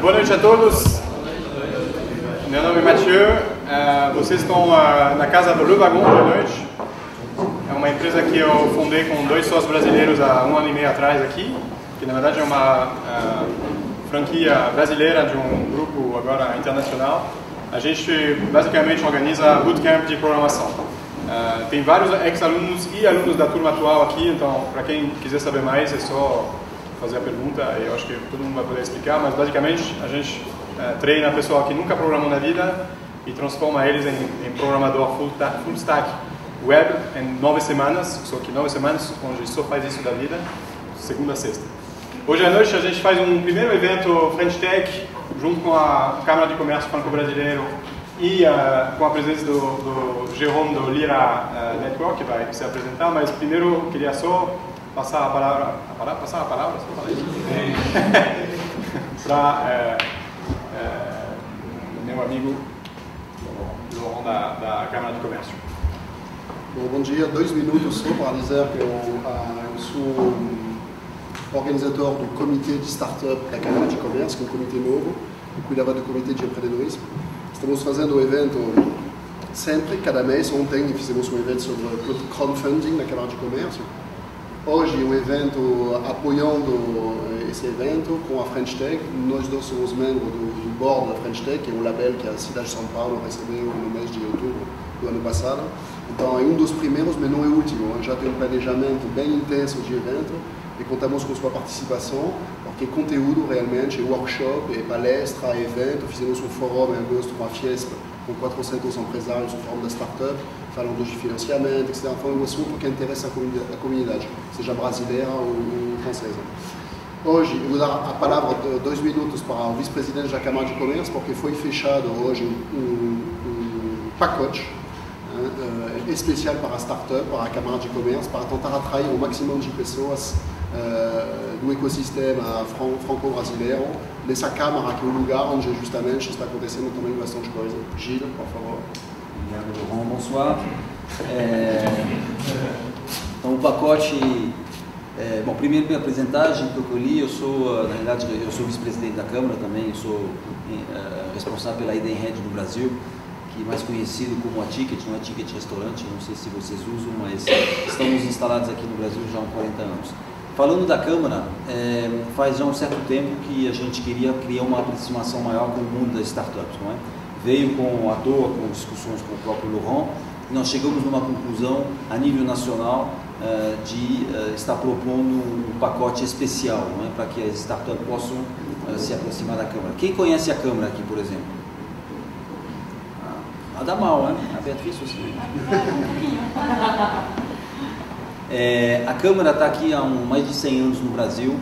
Boa noite a todos. Meu nome é Mathieu. Vocês estão na casa do Le Wagon de noite. É uma empresa que eu fundei com dois sócios brasileiros há 1 ano e meio atrás aqui, que na verdade é uma franquia brasileira de um grupo agora internacional. A gente basicamente organiza bootcamp de programação. Tem vários ex-alunos e alunos da turma atual aqui, então para quem quiser saber mais é só fazer a pergunta, eu acho que todo mundo vai poder explicar, mas basicamente a gente treina pessoal que nunca programou na vida e transforma eles em programador full stack web em 9 semanas, só que 9 semanas onde só faz isso da vida, segunda a sexta. Hoje à noite a gente faz um primeiro evento French Tech junto com a Câmara de Comércio Franco-Brasileiro e com a presença do Jérôme do Lira Network, que vai se apresentar, mas primeiro eu queria só passar a palavra para meu amigo Laurent da Câmara de Comércio. Bom dia, 2 minutos só para dizer que eu sou organizador do comitê de startup da Câmara de Comércio, que é um comitê novo, eu cuidava do comitê de empreendedorismo. Estamos fazendo um evento sempre, cada mês. Ontem fizemos um evento sobre crowdfunding na Câmara de Comércio. Hoje um evento apoiando esse evento com a French Tech. Nós dois somos membros do board da French Tech, que é um label que a cidade de São Paulo recebeu no mês de outubro do ano passado. Então é um dos primeiros, mas não é o último. Já tem um planejamento bem intenso de evento e contamos com sua participação, porque conteúdo realmente, workshop, palestra, evento. Fizemos um fórum em agosto com a Fiesp, com 400 empresários no fórum da startup, falando de financiamento, etc. Foi um assunto que interessa a comunidade, seja brasileira ou francesa. Hoje, eu vou dar a palavra de 2 minutos para o vice-presidente da Câmara de Comércio, porque foi fechado hoje um pacote especial para a startup, para a Câmara de Comércio, para tentar atrair o máximo de pessoas do ecossistema franco-brasileiro nessa Câmara, que é o lugar onde justamente está acontecendo também bastante coisa. Gilles, por favor. Obrigado, Laurent. Bonsoir. Então, o pacote... bom, primeiro me apresentar, Gilles Tocoli, eu sou, na realidade, eu sou vice-presidente da Câmara também, eu sou responsável pela Edenred no Brasil, que é mais conhecido como a Ticket, não é Ticket Restaurante, não sei se vocês usam, mas estamos instalados aqui no Brasil já há 40 anos. Falando da Câmara, faz já um certo tempo que a gente queria criar uma aproximação maior com o mundo das startups, não é? Veio à toa com discussões com o próprio Laurent, e nós chegamos numa conclusão a nível nacional de estar propondo um pacote especial, não é? Para que as startups possam se aproximar da Câmara. Quem conhece a Câmara aqui, por exemplo? A da Mal, né? A Beatriz, você. A Câmara está aqui há mais de 100 anos no Brasil,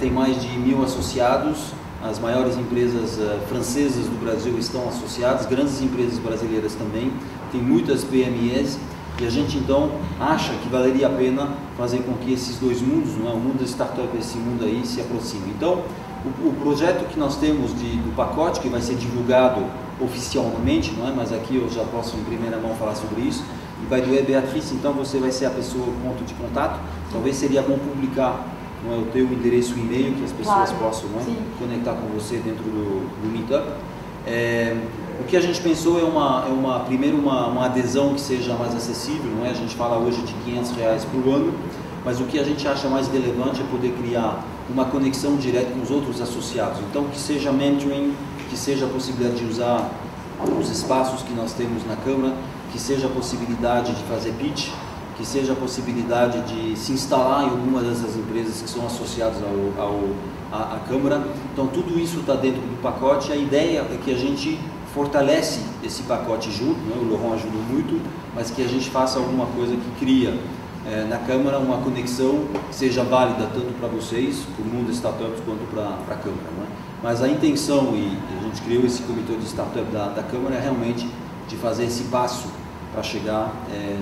tem mais de 1000 associados, as maiores empresas francesas do Brasil estão associadas, grandes empresas brasileiras também, tem muitas PMEs, e a gente então acha que valeria a pena fazer com que esses dois mundos, não é? O mundo da startup e esse mundo aí, se aproximem. Então, o projeto que nós temos do pacote, que vai ser divulgado oficialmente, não é? Mas aqui eu já posso em primeira mão falar sobre isso, e vai doer Beatriz, então você vai ser a pessoa, o ponto de contato. Talvez seria bom publicar, não é, o teu endereço e-mail, que as pessoas possam, não é, conectar com você dentro do Meetup. O que a gente pensou é primeiro uma adesão que seja mais acessível, não é? A gente fala hoje de R$500 por ano, mas o que a gente acha mais relevante é poder criar uma conexão direta com os outros associados. Então, que seja mentoring, que seja a possibilidade de usar os espaços que nós temos na Câmara, que seja a possibilidade de fazer pitch, que seja a possibilidade de se instalar em alguma dessas empresas que são associadas à Câmara. Então, tudo isso está dentro do pacote. A ideia é que a gente fortalece esse pacote junto, né? O Laurent ajuda muito, mas que a gente faça alguma coisa que cria na Câmara uma conexão que seja válida tanto para vocês, para o mundo das startups, quanto para a Câmara, não é? Mas a intenção, e a gente criou esse comitê de startup da Câmara, é realmente de fazer esse passo para chegar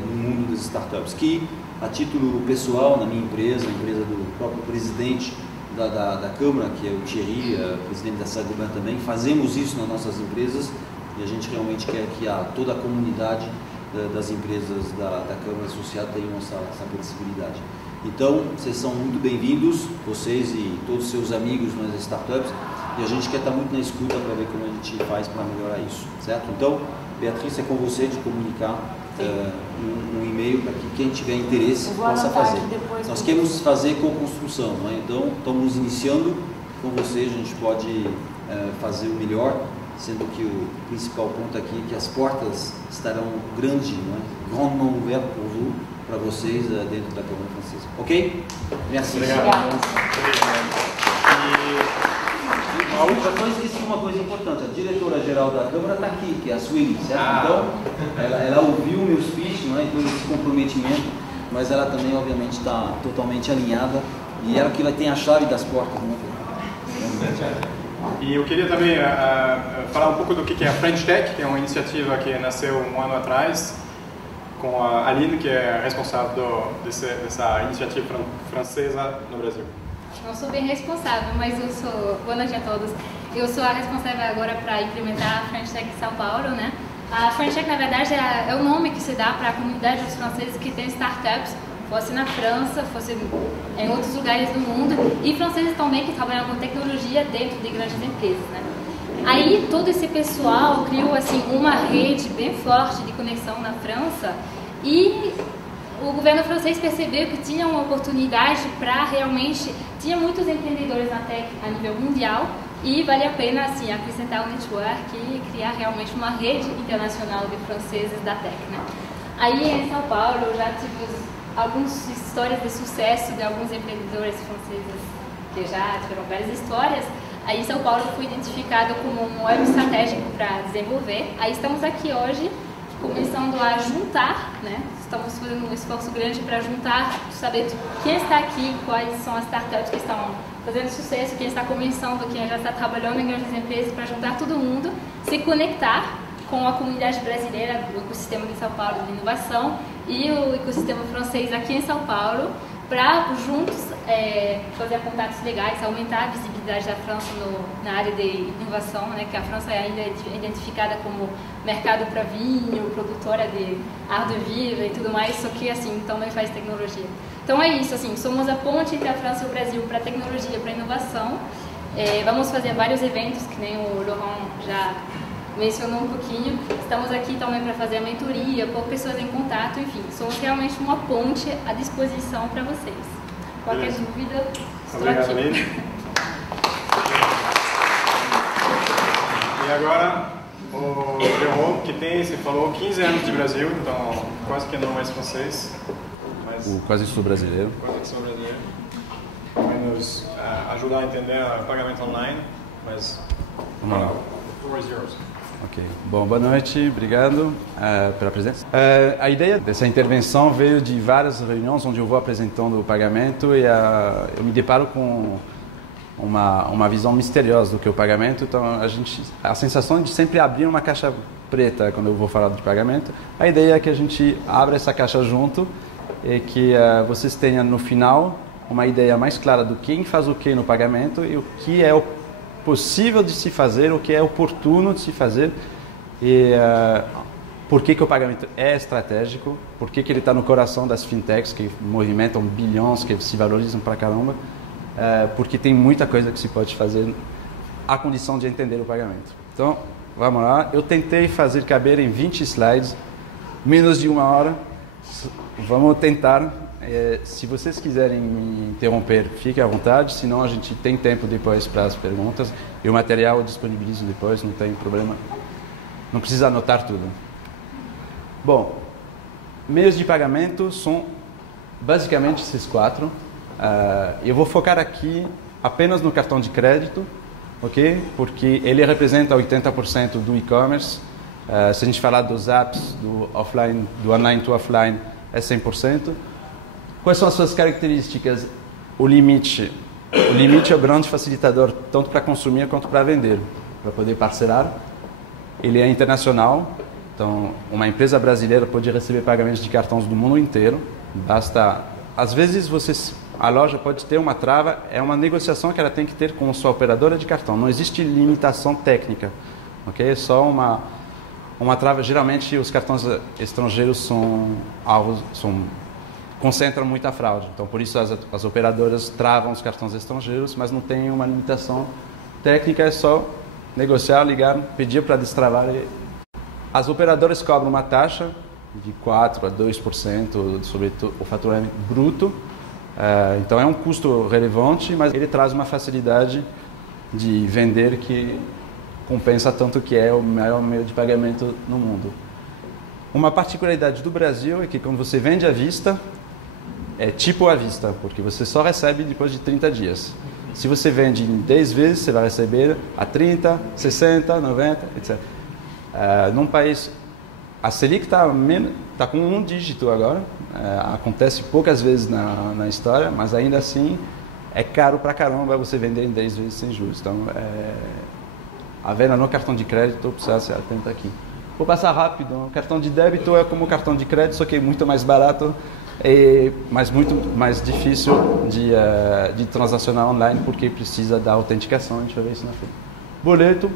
no mundo das startups, que a título pessoal, na minha empresa, a empresa do próprio presidente da Câmara, que é o Thierry, presidente da Saint-Gobain também, fazemos isso nas nossas empresas, e a gente realmente quer que toda a comunidade das empresas da Câmara Associada tenham essa possibilidade. Então, vocês são muito bem-vindos, vocês e todos os seus amigos nas startups, e a gente quer estar muito na escuta para ver como a gente faz para melhorar isso, certo? Então, Beatriz, é com você de comunicar um e-mail para que quem tiver interesse possa fazer. Nós queremos fazer com construção, né? Então estamos iniciando com você, a gente pode fazer o melhor, sendo que o principal ponto aqui é que as portas estarão grandes, né? Grandement ouvertes para vocês dentro da Câmara Francesa. Ok? Merci. Obrigado. Eu esqueci uma coisa importante, a diretora-geral da Câmara está aqui, que é a Sueli, certo? Então, ela ouviu o meu speech, né, então esse comprometimento, mas ela também, obviamente, está totalmente alinhada e ela que vai ter a chave das portas. Né? E eu queria também falar um pouco do que é a French Tech, que é uma iniciativa que nasceu um ano atrás, com a Aline, que é responsável dessa iniciativa francesa no Brasil. Não sou bem responsável, mas eu sou... Boa noite a todos. Eu sou a responsável agora para implementar a French Tech em São Paulo, né? A French Tech, na verdade, é o nome que se dá para a comunidade dos franceses que tem startups, fosse na França, fosse em outros lugares do mundo, e franceses também que trabalham com tecnologia dentro de grandes empresas, né? Aí, todo esse pessoal criou, assim, uma rede bem forte de conexão na França e... O governo francês percebeu que tinha uma oportunidade para realmente... Tinha muitos empreendedores na tech a nível mundial e vale a pena assim, acrescentar o network e criar realmente uma rede internacional de franceses da tech. Né? Aí em São Paulo já tivemos algumas histórias de sucesso de alguns empreendedores franceses que já tiveram várias histórias. Aí São Paulo foi identificado como um web estratégico para desenvolver. Aí estamos aqui hoje começando a juntar, né? Estamos fazendo um esforço grande para juntar, saber quem está aqui, quais são as startups que estão fazendo sucesso, quem está começando, quem já está trabalhando em grandes empresas, para juntar todo mundo, se conectar com a comunidade brasileira do ecossistema de São Paulo de inovação e o ecossistema francês aqui em São Paulo, para juntos fazer contatos legais, aumentar a visibilidade da França na área de inovação, né, que a França ainda é identificada como mercado para vinho, produtora de art de vivre e tudo mais, só que assim, também faz tecnologia. Então é isso, assim, somos a ponte entre a França e o Brasil para tecnologia, para inovação. Vamos fazer vários eventos, que nem o Laurent já mencionou um pouquinho. Estamos aqui também para fazer a mentoria, pôr pessoas em contato, enfim, somos realmente uma ponte à disposição para vocês. Qualquer dúvida, estou aqui. Aline. E agora, o Leon, que tem, você falou, 15 anos de Brasil, então quase que não mais francês. Mas quase sou brasileiro. Quase que sou brasileiro. Vai nos ajudar a entender o pagamento online, mas... Vamos lá. The floor is yours. Ok. Bom, boa noite, obrigado pela presença. A ideia dessa intervenção veio de várias reuniões onde eu vou apresentando o pagamento e eu me deparo com uma visão misteriosa do que é o pagamento. Então, a sensação de sempre abrir uma caixa preta quando eu vou falar de pagamento. A ideia é que a gente abra essa caixa junto e que vocês tenham no final uma ideia mais clara do quem faz o que no pagamento e o que é o possível de se fazer, o que é oportuno de se fazer e por que o pagamento é estratégico, por que ele está no coração das fintechs que movimentam bilhões, que se valorizam pra caramba, porque tem muita coisa que se pode fazer à condição de entender o pagamento. Então, vamos lá. Eu tentei fazer caber em 20 slides, menos de uma hora. Vamos tentar. Se vocês quiserem me interromper, fiquem à vontade, senão a gente tem tempo depois para as perguntas e o material eu disponibilizo depois, não tem problema, não precisa anotar tudo. Bom, meios de pagamento são basicamente esses 4. Eu vou focar aqui apenas no cartão de crédito, ok? Porque ele representa 80% do e-commerce. Se a gente falar dos apps, do offline, do online to offline, é 100%. Quais são as suas características? O limite é o grande facilitador, tanto para consumir quanto para vender, para poder parcelar. Ele é internacional, então uma empresa brasileira pode receber pagamentos de cartões do mundo inteiro. Basta, às vezes a loja pode ter uma trava, é uma negociação que ela tem que ter com a sua operadora de cartão. Não existe limitação técnica, ok? É só uma trava. Geralmente os cartões estrangeiros concentram muita fraude. Então, por isso as operadoras travam os cartões estrangeiros, mas não tem uma limitação técnica, é só negociar, ligar, pedir para destravar. As operadoras cobram uma taxa de 4% a 2% sobre o faturamento bruto. Então, é um custo relevante, mas ele traz uma facilidade de vender que compensa tanto, que é o maior meio de pagamento no mundo. Uma particularidade do Brasil é que quando você vende à vista, é tipo à vista, porque você só recebe depois de 30 dias. Se você vende em 10 vezes, você vai receber a 30, 60, 90, etc. Num país, a Selic está com um dígito agora, acontece poucas vezes na história, mas ainda assim é caro pra caramba você vender em 10 vezes sem juros. Então, a venda no cartão de crédito precisa ser atenta aqui. Vou passar rápido. O cartão de débito é como o cartão de crédito, só que é muito mais barato, mas muito mais difícil de transacionar online, porque precisa da autenticação. A gente vai ver isso na frente. Boleto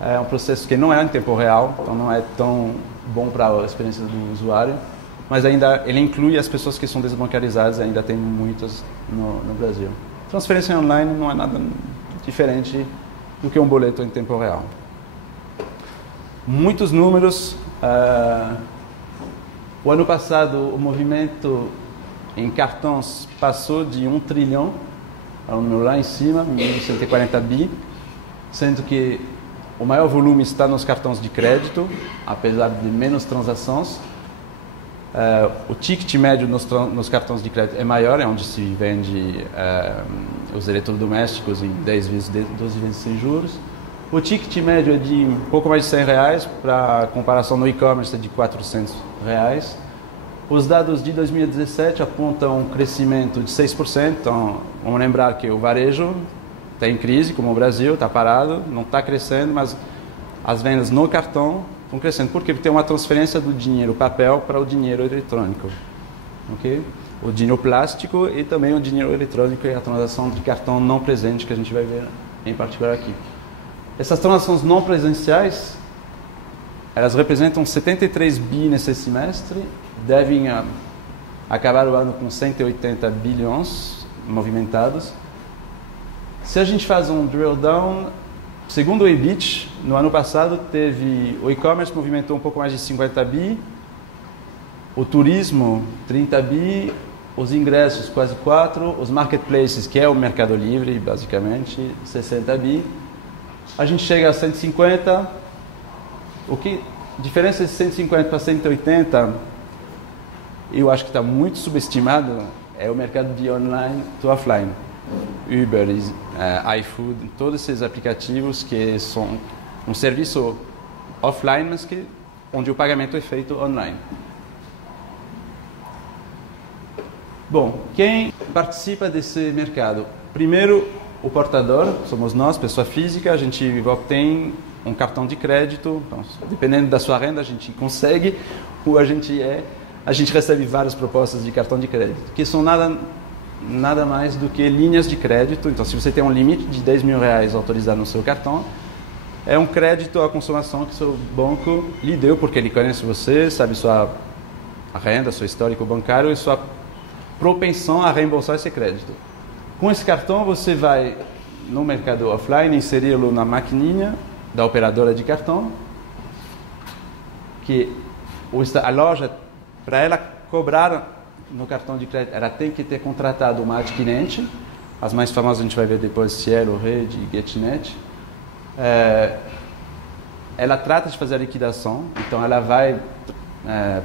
é um processo que não é em tempo real, então não é tão bom para a experiência do usuário, mas ainda ele inclui as pessoas que são desbancarizadas, ainda tem muitas no Brasil. Transferência online não é nada diferente do que um boleto em tempo real. Muitos números. O ano passado, o movimento em cartões passou de 1 trilhão, é um número lá em cima, 1.140 bi, sendo que o maior volume está nos cartões de crédito, apesar de menos transações. O ticket médio nos cartões de crédito é maior, é onde se vende os eletrodomésticos em 10 vezes, 12 vezes sem juros. O ticket médio é de um pouco mais de R$100, para comparação no e-commerce é de R$400. Os dados de 2017 apontam um crescimento de 6%, então vamos lembrar que o varejo está em crise, como o Brasil, está parado, não está crescendo, mas as vendas no cartão estão crescendo, porque tem uma transferência do dinheiro papel para o dinheiro eletrônico. Okay? O dinheiro plástico e também o dinheiro eletrônico e a transação de cartão não presente, que a gente vai ver em particular aqui. Essas transações não presenciais, elas representam 73 bi nesse semestre, devem acabar o ano com 180 bilhões movimentados. Se a gente faz um drill down, segundo o EBIT, no ano passado o e-commerce movimentou um pouco mais de 50 bi, o turismo 30 bi, os ingressos quase 4, os marketplaces, que é o Mercado Livre, basicamente, 60 bi. A gente chega a 150, a diferença de 150 para 180, eu acho que está muito subestimado, é o mercado de online to offline. Uber, iFood, todos esses aplicativos que são um serviço offline, mas onde o pagamento é feito online. Bom, quem participa desse mercado? Primeiro, o portador, somos nós, pessoa física, a gente obtém um cartão de crédito, então, dependendo da sua renda, a gente consegue, ou a gente recebe várias propostas de cartão de crédito, que são nada mais do que linhas de crédito. Então, se você tem um limite de R$10.000 autorizado no seu cartão, é um crédito à consumação que seu banco lhe deu, porque ele conhece você, sabe sua renda, seu histórico bancário e sua propensão a reembolsar esse crédito. Com esse cartão, você vai no mercado offline inseri-lo na maquininha da operadora de cartão, que a loja, para ela cobrar no cartão de crédito, ela tem que ter contratado uma adquirente. As mais famosas a gente vai ver depois, Cielo, Rede, GetNet. Ela trata de fazer a liquidação, então ela vai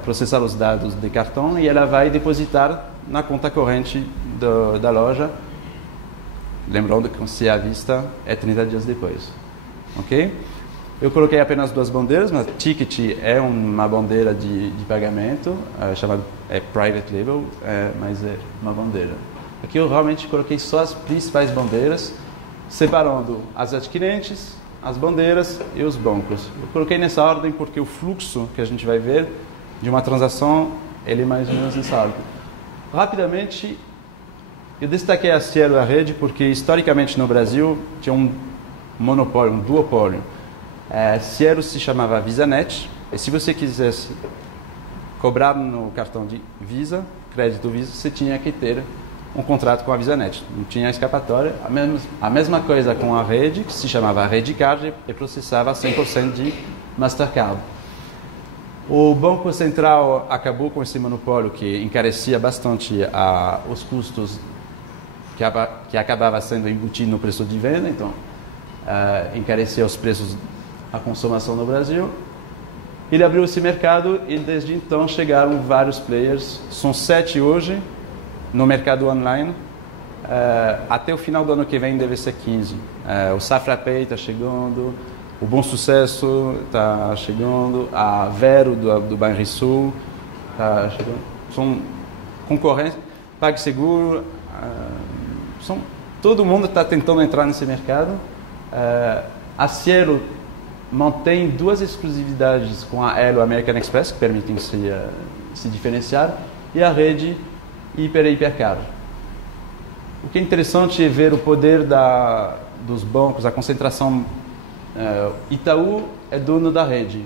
processar os dados de cartão e ela vai depositar na conta corrente da loja, lembrando que se é à vista é 30 dias depois. Ok? Eu coloquei apenas 2 bandeiras, mas Ticket é uma bandeira de pagamento, chamada Private Label, mas é uma bandeira. Aqui eu realmente coloquei só as principais bandeiras, separando as adquirentes, as bandeiras e os bancos. Eu coloquei nessa ordem porque o fluxo que a gente vai ver de uma transação, ele é mais ou menos nessa ordem. Rapidamente, eu destaquei a Cielo e a Rede porque historicamente no Brasil tinha um monopólio, um duopólio. Cielo se chamava VisaNet, e se você quisesse cobrar no cartão de Visa, crédito Visa, você tinha que ter um contrato com a VisaNet. Não tinha escapatória. A mesma coisa com a rede, que se chamava Redcard, e processava 100% de Mastercard. O Banco Central acabou com esse monopólio que encarecia bastante os custos que acabava sendo embutido no preço de venda, então encarecia os preços à consumação no Brasil. Ele abriu esse mercado e desde então chegaram vários players, são 7 hoje no mercado online, até o final do ano que vem deve ser 15. O SafraPay está chegando, o Bom Sucesso está chegando, a Vero do Banrisul está chegando, são concorrentes, PagSeguro, todo mundo está tentando entrar nesse mercado. A Cielo mantém 2 exclusividades com a Elo e a American Express, que permitem se diferenciar, e a rede Hiper e Hipercard. O que é interessante é ver o poder dos bancos, a concentração. Itaú é dono da rede,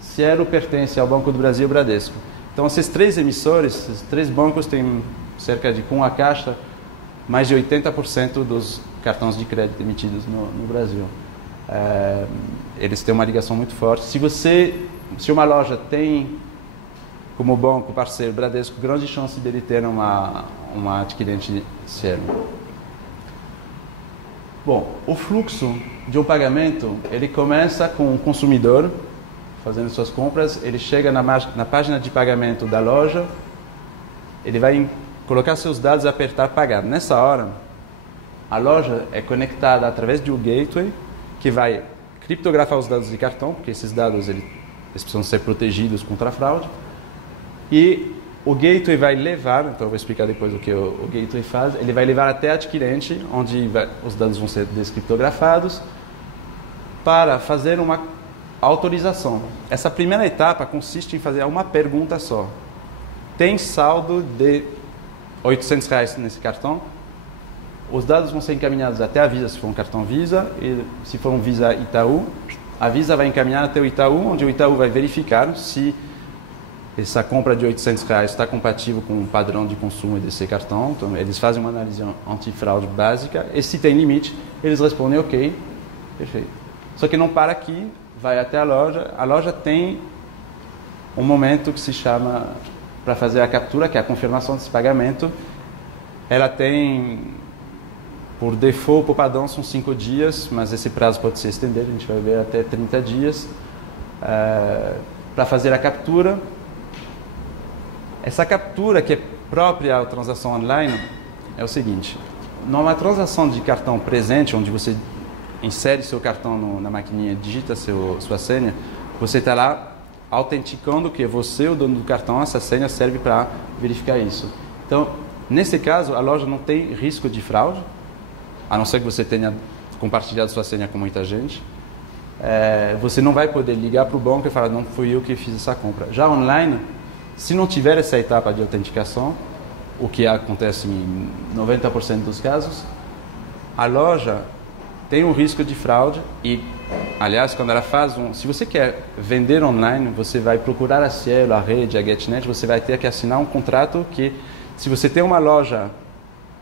Cielo pertence ao Banco do Brasil e Bradesco. Então, esses 3 emissores, esses 3 bancos têm cerca de, com a Caixa, mais de 80% dos cartões de crédito emitidos no Brasil. Eles têm uma ligação muito forte. Se uma loja tem como banco parceiro Bradesco, grande chance dele ter uma adquirente Cielo. Bom, o fluxo de um pagamento, ele começa com o consumidor fazendo suas compras, ele chega na página de pagamento da loja, ele vai colocar seus dados e apertar pagar. Nessa hora, a loja é conectada através de um gateway que vai criptografar os dados de cartão, porque esses dados eles precisam ser protegidos contra a fraude, e o gateway vai levar, então eu vou explicar depois o que o gateway faz, ele vai levar até a adquirente, onde os dados vão ser descriptografados, para fazer uma autorização. Essa primeira etapa consiste em fazer uma pergunta só. Tem saldo de R$800 nesse cartão? Os dados vão ser encaminhados até a Visa, se for um cartão Visa, e se for um Visa Itaú, a Visa vai encaminhar até o Itaú, onde o Itaú vai verificar se essa compra de R$800 está compatível com o padrão de consumo desse cartão. Então, eles fazem uma análise antifraude básica e se tem limite, eles respondem ok, perfeito. Só que não para aqui, vai até a loja tem um momento que se chama, para fazer a captura, que é a confirmação desse pagamento. Ela tem, por default, por padrão, são 5 dias, mas esse prazo pode se estender, a gente vai ver até 30 dias, para fazer a captura. Essa captura, que é própria à transação online, é o seguinte: numa transação de cartão presente, onde você insere seu cartão na maquininha, digita sua senha, você está lá autenticando que você, o dono do cartão, essa senha serve para verificar isso. Então, nesse caso, a loja não tem risco de fraude, a não ser que você tenha compartilhado sua senha com muita gente. Você não vai poder ligar para o banco e falar, não fui eu que fiz essa compra. Já online, se não tiver essa etapa de autenticação, o que acontece em 90% dos casos, a loja tem um risco de fraude e, aliás, quando ela faz se você quer vender online, você vai procurar a Cielo, a rede, a GetNet, você vai ter que assinar um contrato que, se você tem uma loja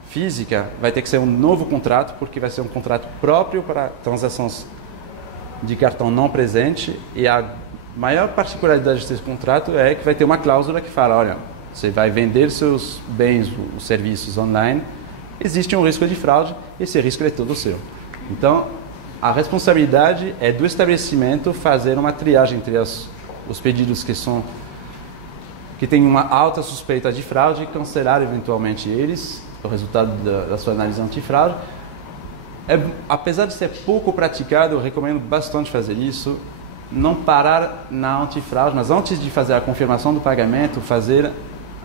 física, vai ter que ser um novo contrato, porque vai ser um contrato próprio para transações de cartão não presente, e a maior particularidade desse contrato é que vai ter uma cláusula que fala, olha, você vai vender seus bens, os serviços online, existe um risco de fraude, esse risco é todo seu. Então, a responsabilidade é do estabelecimento fazer uma triagem entre os pedidos que têm uma alta suspeita de fraude e cancelar eventualmente eles, o resultado da sua análise antifraude. Apesar de ser pouco praticado, eu recomendo bastante fazer isso, não parar na antifraude, mas antes de fazer a confirmação do pagamento,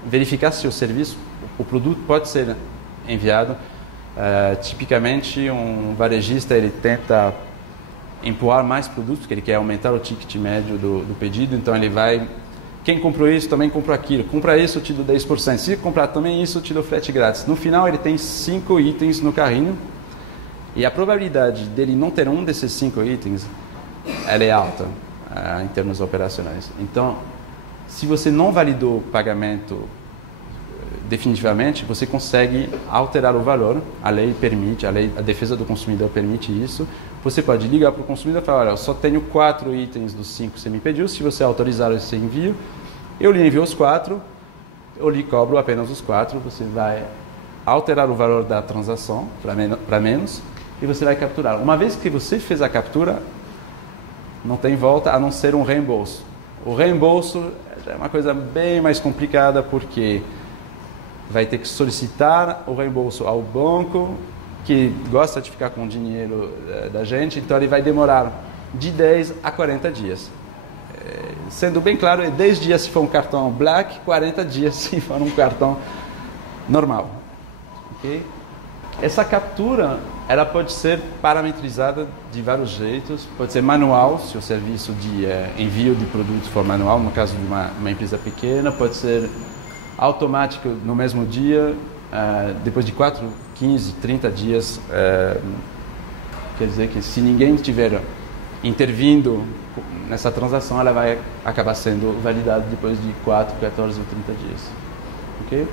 verificar se o serviço, o produto pode ser enviado. Tipicamente, um varejista ele tenta empurrar mais produtos, porque ele quer aumentar o ticket médio do pedido, então ele vai, quem comprou isso também comprou aquilo, compra isso eu te dou 10%, se comprar também isso eu te dou frete grátis. No final ele tem 5 itens no carrinho, e a probabilidade dele não ter um desses 5 itens ela é alta em termos operacionais. Então, se você não validou o pagamento definitivamente, você consegue alterar o valor. A lei permite, a defesa do consumidor permite isso. Você pode ligar para o consumidor e falar, olha, eu só tenho 4 itens dos 5 que você me pediu, se você autorizar esse envio, eu lhe envio os 4, eu lhe cobro apenas os 4, você vai alterar o valor da transação para menos e você vai capturar. Uma vez que você fez a captura, não tem volta a não ser um reembolso. O reembolso é uma coisa bem mais complicada porque vai ter que solicitar o reembolso ao banco, que gosta de ficar com o dinheiro da gente, então ele vai demorar de 10 a 40 dias. Sendo bem claro, é 10 dias se for um cartão Black, 40 dias se for um cartão normal. Okay? Essa captura ela pode ser parametrizada de vários jeitos, pode ser manual, se o serviço de envio de produtos for manual, no caso de uma empresa pequena, pode ser automático no mesmo dia, depois de 4, 15, 30 dias, quer dizer que se ninguém estiver intervindo nessa transação, ela vai acabar sendo validada depois de 4, 14 ou 30 dias. Okay?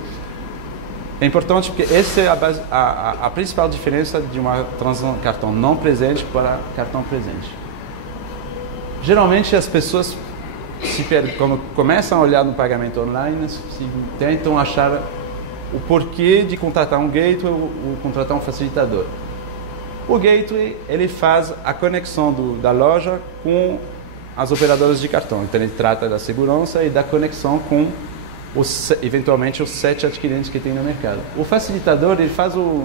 É importante porque essa é a principal diferença de uma transação cartão não presente para cartão presente. Geralmente as pessoas quando começam a olhar no pagamento online, tentam achar o porquê de contratar um gateway ou contratar um facilitador. O gateway ele faz a conexão da loja com as operadoras de cartão. Então ele trata da segurança e da conexão com eventualmente os 7 adquirentes que tem no mercado. O facilitador ele faz o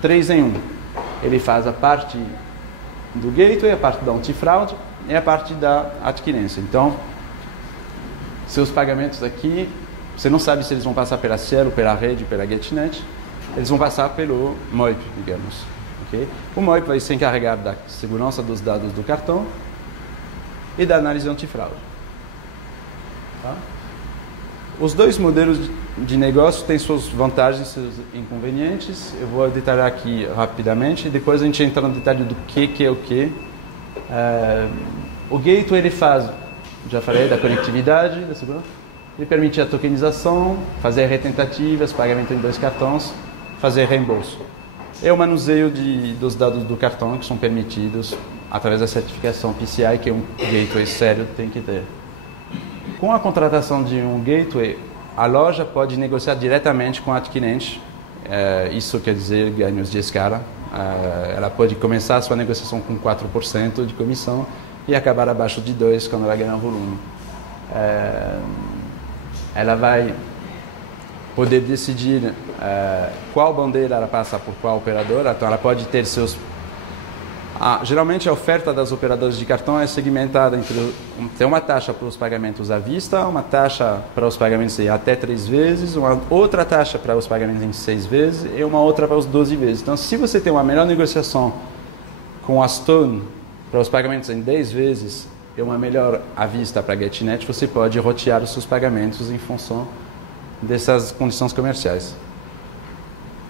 3 em 1. Ele faz a parte do gateway, a parte da antifraude e a parte da adquirência. Então, seus pagamentos aqui, você não sabe se eles vão passar pela Cielo, pela rede, pela GetNet, eles vão passar pelo MOIP, digamos. Okay? O MOIP vai se encarregar da segurança dos dados do cartão e da análise antifraude. Tá? Os dois modelos de negócio têm suas vantagens e seus inconvenientes. Eu vou detalhar aqui rapidamente e depois a gente entra no detalhe do que é o que. O gateway ele faz, já falei, da conectividade, da segurança. Ele permite a tokenização, fazer retentativas, pagamento em 2 cartões, fazer reembolso. É o manuseio dos dados do cartão que são permitidos através da certificação PCI que um gateway sério tem que ter. Com a contratação de um gateway, a loja pode negociar diretamente com o adquirente. Isso quer dizer ganhos de escala. Ela pode começar a sua negociação com 4% de comissão e acabar abaixo de 2% quando ela ganhar volume. Ela vai poder decidir qual bandeira ela passa por qual operadora. Então, ela pode ter seus... geralmente, a oferta das operadoras de cartão é segmentada tem uma taxa para os pagamentos à vista, uma taxa para os pagamentos em até 3 vezes, uma outra taxa para os pagamentos em 6 vezes e uma outra para os 12 vezes. Então, se você tem uma melhor negociação com a Stone para os pagamentos em 10 vezes e uma melhor à vista para a GetNet, você pode rotear os seus pagamentos em função dessas condições comerciais.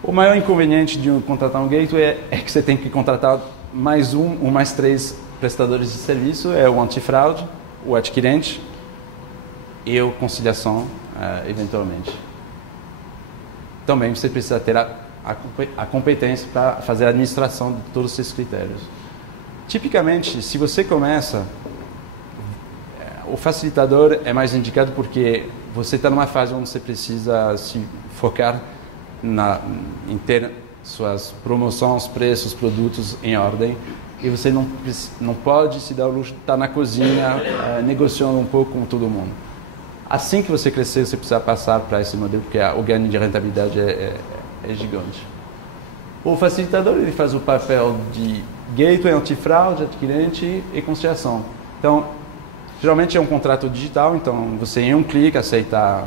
O maior inconveniente de contratar um gateway é que você tem que contratar mais um ou mais 3 prestadores de serviço, é o antifraude, o adquirente e a conciliação, eventualmente. Também você precisa ter a competência para fazer a administração de todos esses critérios. Tipicamente, se você começa, o facilitador é mais indicado porque você está numa fase onde você precisa se focar em ter suas promoções, preços, produtos em ordem e você não pode se dar o luxo de estar na cozinha negociando um pouco com todo mundo. Assim que você crescer, você precisa passar para esse modelo porque o ganho de rentabilidade é gigante. O facilitador ele faz o papel de gateway, antifraude, adquirente e conciliação. Então, geralmente é um contrato digital, então você em um clique aceita,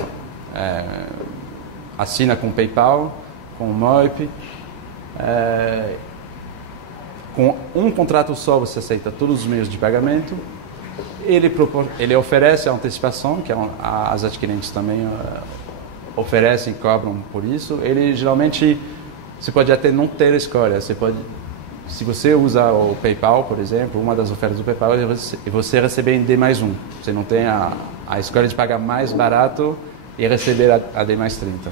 assina com o PayPal, com o MOIP. Com um contrato só você aceita todos os meios de pagamento. Ele oferece a antecipação, que as adquirentes também oferecem e cobram por isso. Ele geralmente, você pode até não ter escolha, você pode se você usa o PayPal, por exemplo, uma das ofertas do PayPal é você receber em D+1. Você não tem a escolha de pagar mais barato e receber a D+30.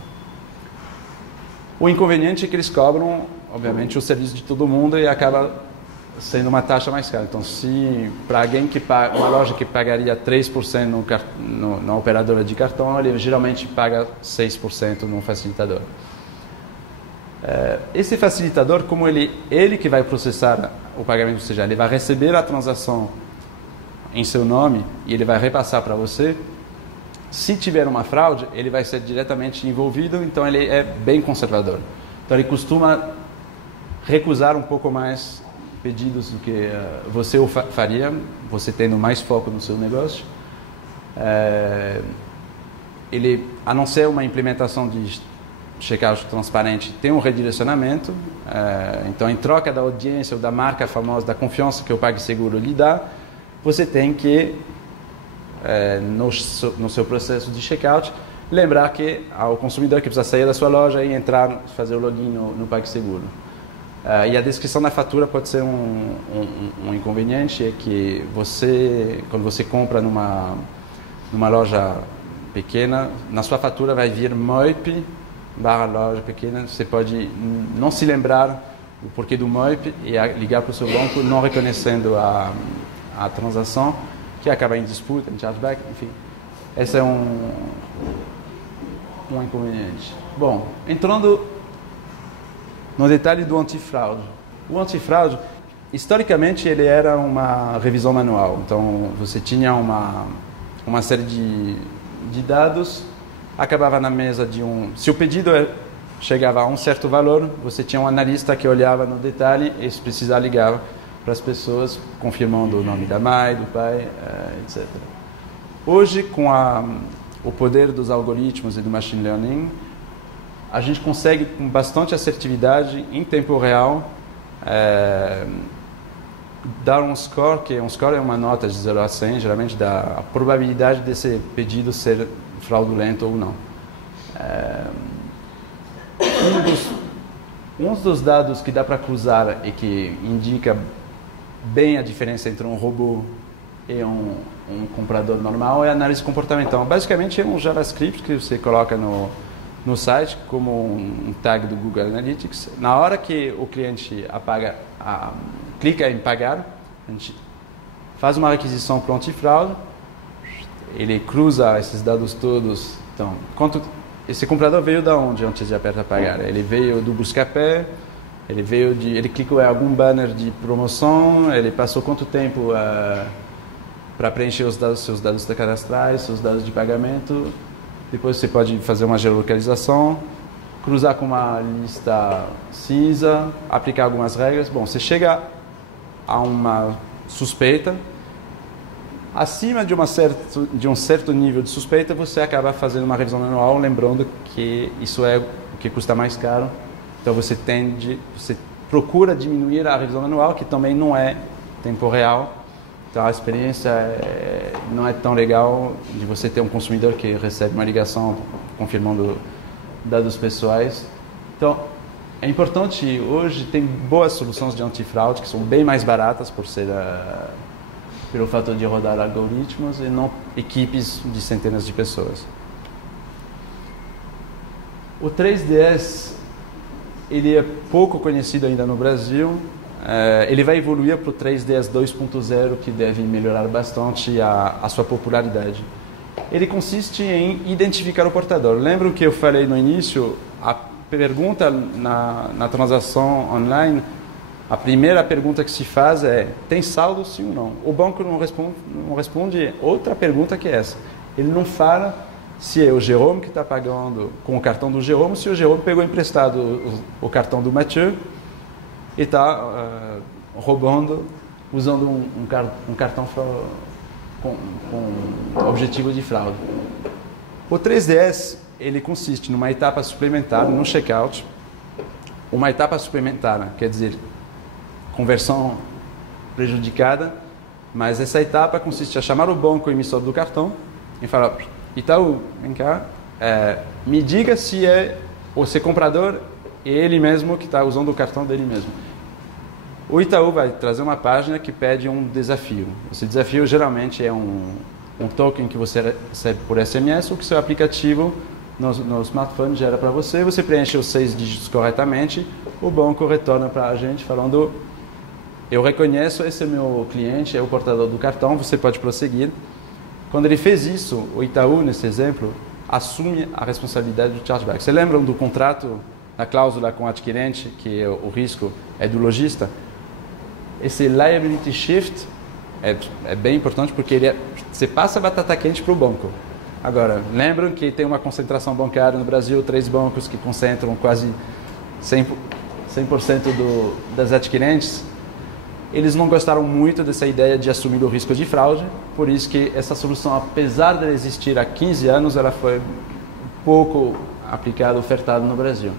O inconveniente é que eles cobram, obviamente, o serviço de todo mundo e acaba sendo uma taxa mais cara. Então, se para alguém que paga, uma loja que pagaria 3% na operadora de cartão, ele geralmente paga 6% no facilitador. Esse facilitador, como ele que vai processar o pagamento, ou seja, ele vai receber a transação em seu nome e ele vai repassar para você. Se tiver uma fraude, ele vai ser diretamente envolvido, então ele é bem conservador. Então ele costuma recusar um pouco mais pedidos do que você o faria, você tendo mais foco no seu negócio. Ele, a não ser uma implementação de checkout transparente, tem um redirecionamento. Então, em troca da audiência ou da marca famosa, da confiança que o PagSeguro lhe dá, você tem que, no seu processo de checkout, lembrar que ao consumidor que precisa sair da sua loja e entrar, fazer o login no PagSeguro. E a descrição da fatura pode ser um inconveniente, é que quando você compra numa loja pequena, na sua fatura vai vir MOIP /loja pequena, você pode não se lembrar o porquê do MOIP e ligar para o seu banco não reconhecendo a transação, que acaba em disputa, em chargeback, enfim. Esse é um inconveniente. Bom, entrando no detalhe do antifraude. O antifraude, historicamente, ele era uma revisão manual. Então, você tinha uma série de dados, acabava na mesa de se o pedido chegava a um certo valor, você tinha um analista que olhava no detalhe e, se precisar, ligava para as pessoas, confirmando o nome da mãe, do pai, etc. Hoje, com o poder dos algoritmos e do machine learning, a gente consegue, com bastante assertividade, em tempo real, dar um score, que um score é uma nota de 0 a 100, geralmente da probabilidade desse pedido ser fraudulento ou não. Um dos dados que dá para cruzar e que indica bem a diferença entre um robô e um comprador normal é a análise comportamental. Basicamente é um JavaScript que você coloca no site como um tag do Google Analytics. Na hora que o cliente clica em pagar, a gente faz uma requisição para o antifraude, ele cruza esses dados todos. Então, esse comprador veio da onde antes de apertar pagar? Ele veio do Buscapé, ele clicou em algum banner de promoção, ele passou quanto tempo para preencher seus dados cadastrais, seus dados de pagamento. Depois você pode fazer uma geolocalização, cruzar com uma lista cinza, aplicar algumas regras. Bom, você chega a uma suspeita. Acima de um certo nível de suspeita, você acaba fazendo uma revisão anual, lembrando que isso é o que custa mais caro. Então você procura diminuir a revisão anual, que também não é tempo real. Então a experiência não é tão legal de você ter um consumidor que recebe uma ligação confirmando dados pessoais. Então é importante, hoje tem boas soluções de antifraude que são bem mais baratas pelo fator de rodar algoritmos e não equipes de centenas de pessoas. O 3DS, ele é pouco conhecido ainda no Brasil. Ele vai evoluir para o 3DS 2.0, que deve melhorar bastante a sua popularidade. Ele consiste em identificar o portador. Lembra que eu falei no início? A pergunta na transação online, a primeira pergunta que se faz é: tem saldo, sim ou não? O banco não responde outra pergunta que essa. Ele não fala se é o Jerome que está pagando com o cartão do Jerome, se o Jerome pegou emprestado o cartão do Mathieu e está roubando, usando um cartão com objetivo de fraude. O 3DS, ele consiste numa etapa suplementar no checkout. Uma etapa suplementar, quer dizer, conversão prejudicada, mas essa etapa consiste em chamar o banco emissor do cartão e falar: Itaú, vem cá, me diga se é o seu comprador e ele mesmo que está usando o cartão dele mesmo. O Itaú vai trazer uma página que pede um desafio. Esse desafio geralmente é um token que você recebe por SMS ou que seu aplicativo no smartphone gera para você. Você preenche os 6 dígitos corretamente, o banco retorna para a gente falando: eu reconheço, esse é meu cliente, é o portador do cartão, você pode prosseguir. Quando ele fez isso, o Itaú, nesse exemplo, assume a responsabilidade do chargeback. Você lembram do contrato, da cláusula com o adquirente, que o risco é do lojista? Esse liability shift é bem importante porque você passa a batata quente para o banco. Agora, lembram que tem uma concentração bancária no Brasil, 3 bancos que concentram quase 100% das adquirentes. Eles não gostaram muito dessa ideia de assumir o risco de fraude, por isso que essa solução, apesar de existir há 15 anos, ela foi pouco aplicada, ofertada no Brasil.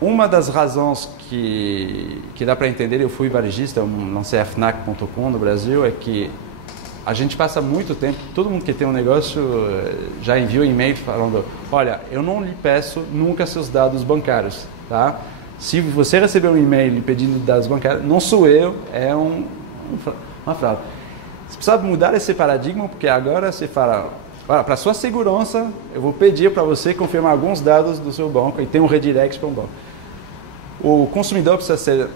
Uma das razões que dá para entender, eu fui varejista, eu lancei a Fnac.com no Brasil, é que a gente passa muito tempo, todo mundo que tem um negócio já enviou e-mail falando: olha, eu não lhe peço nunca seus dados bancários, tá? Se você receber um e-mail pedindo dados bancários, não sou eu, é uma fraude. Você precisa mudar esse paradigma, porque agora você fala: olha, para sua segurança, eu vou pedir para você confirmar alguns dados do seu banco e tem um redirect para um banco. O consumidor precisa ser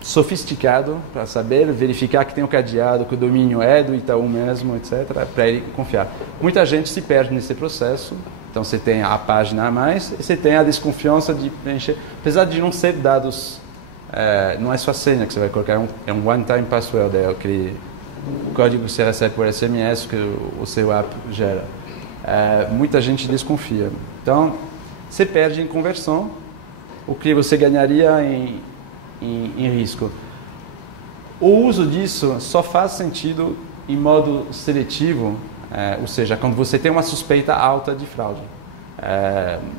sofisticado para saber verificar que tem o cadeado, que o domínio é do Itaú mesmo, etc., para ele confiar. Muita gente se perde nesse processo. Então você tem a página a mais e você tem a desconfiança de preencher, apesar de não ser dados, não é sua senha que você vai colocar, é um one-time password, é aquele código que você recebe por SMS que o seu app gera. Muita gente desconfia. Então você perde em conversão o que você ganharia em risco. O uso disso só faz sentido em modo seletivo, ou seja, quando você tem uma suspeita alta de fraude.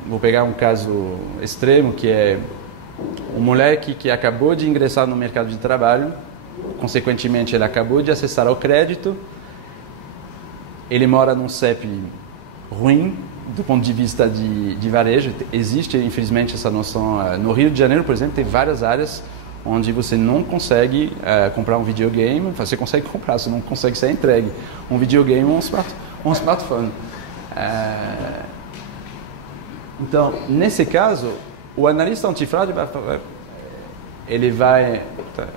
Vou pegar um caso extremo, que é um moleque que acabou de ingressar no mercado de trabalho, consequentemente ele acabou de acessar ao crédito, ele mora num CEP ruim, do ponto de vista de varejo. Existe, infelizmente, essa noção. No Rio de Janeiro, por exemplo, tem várias áreas onde você não consegue comprar um videogame. Você consegue comprar, você não consegue ser entregue um videogame ou um smartphone. Então, nesse caso, o analista antifraude ele vai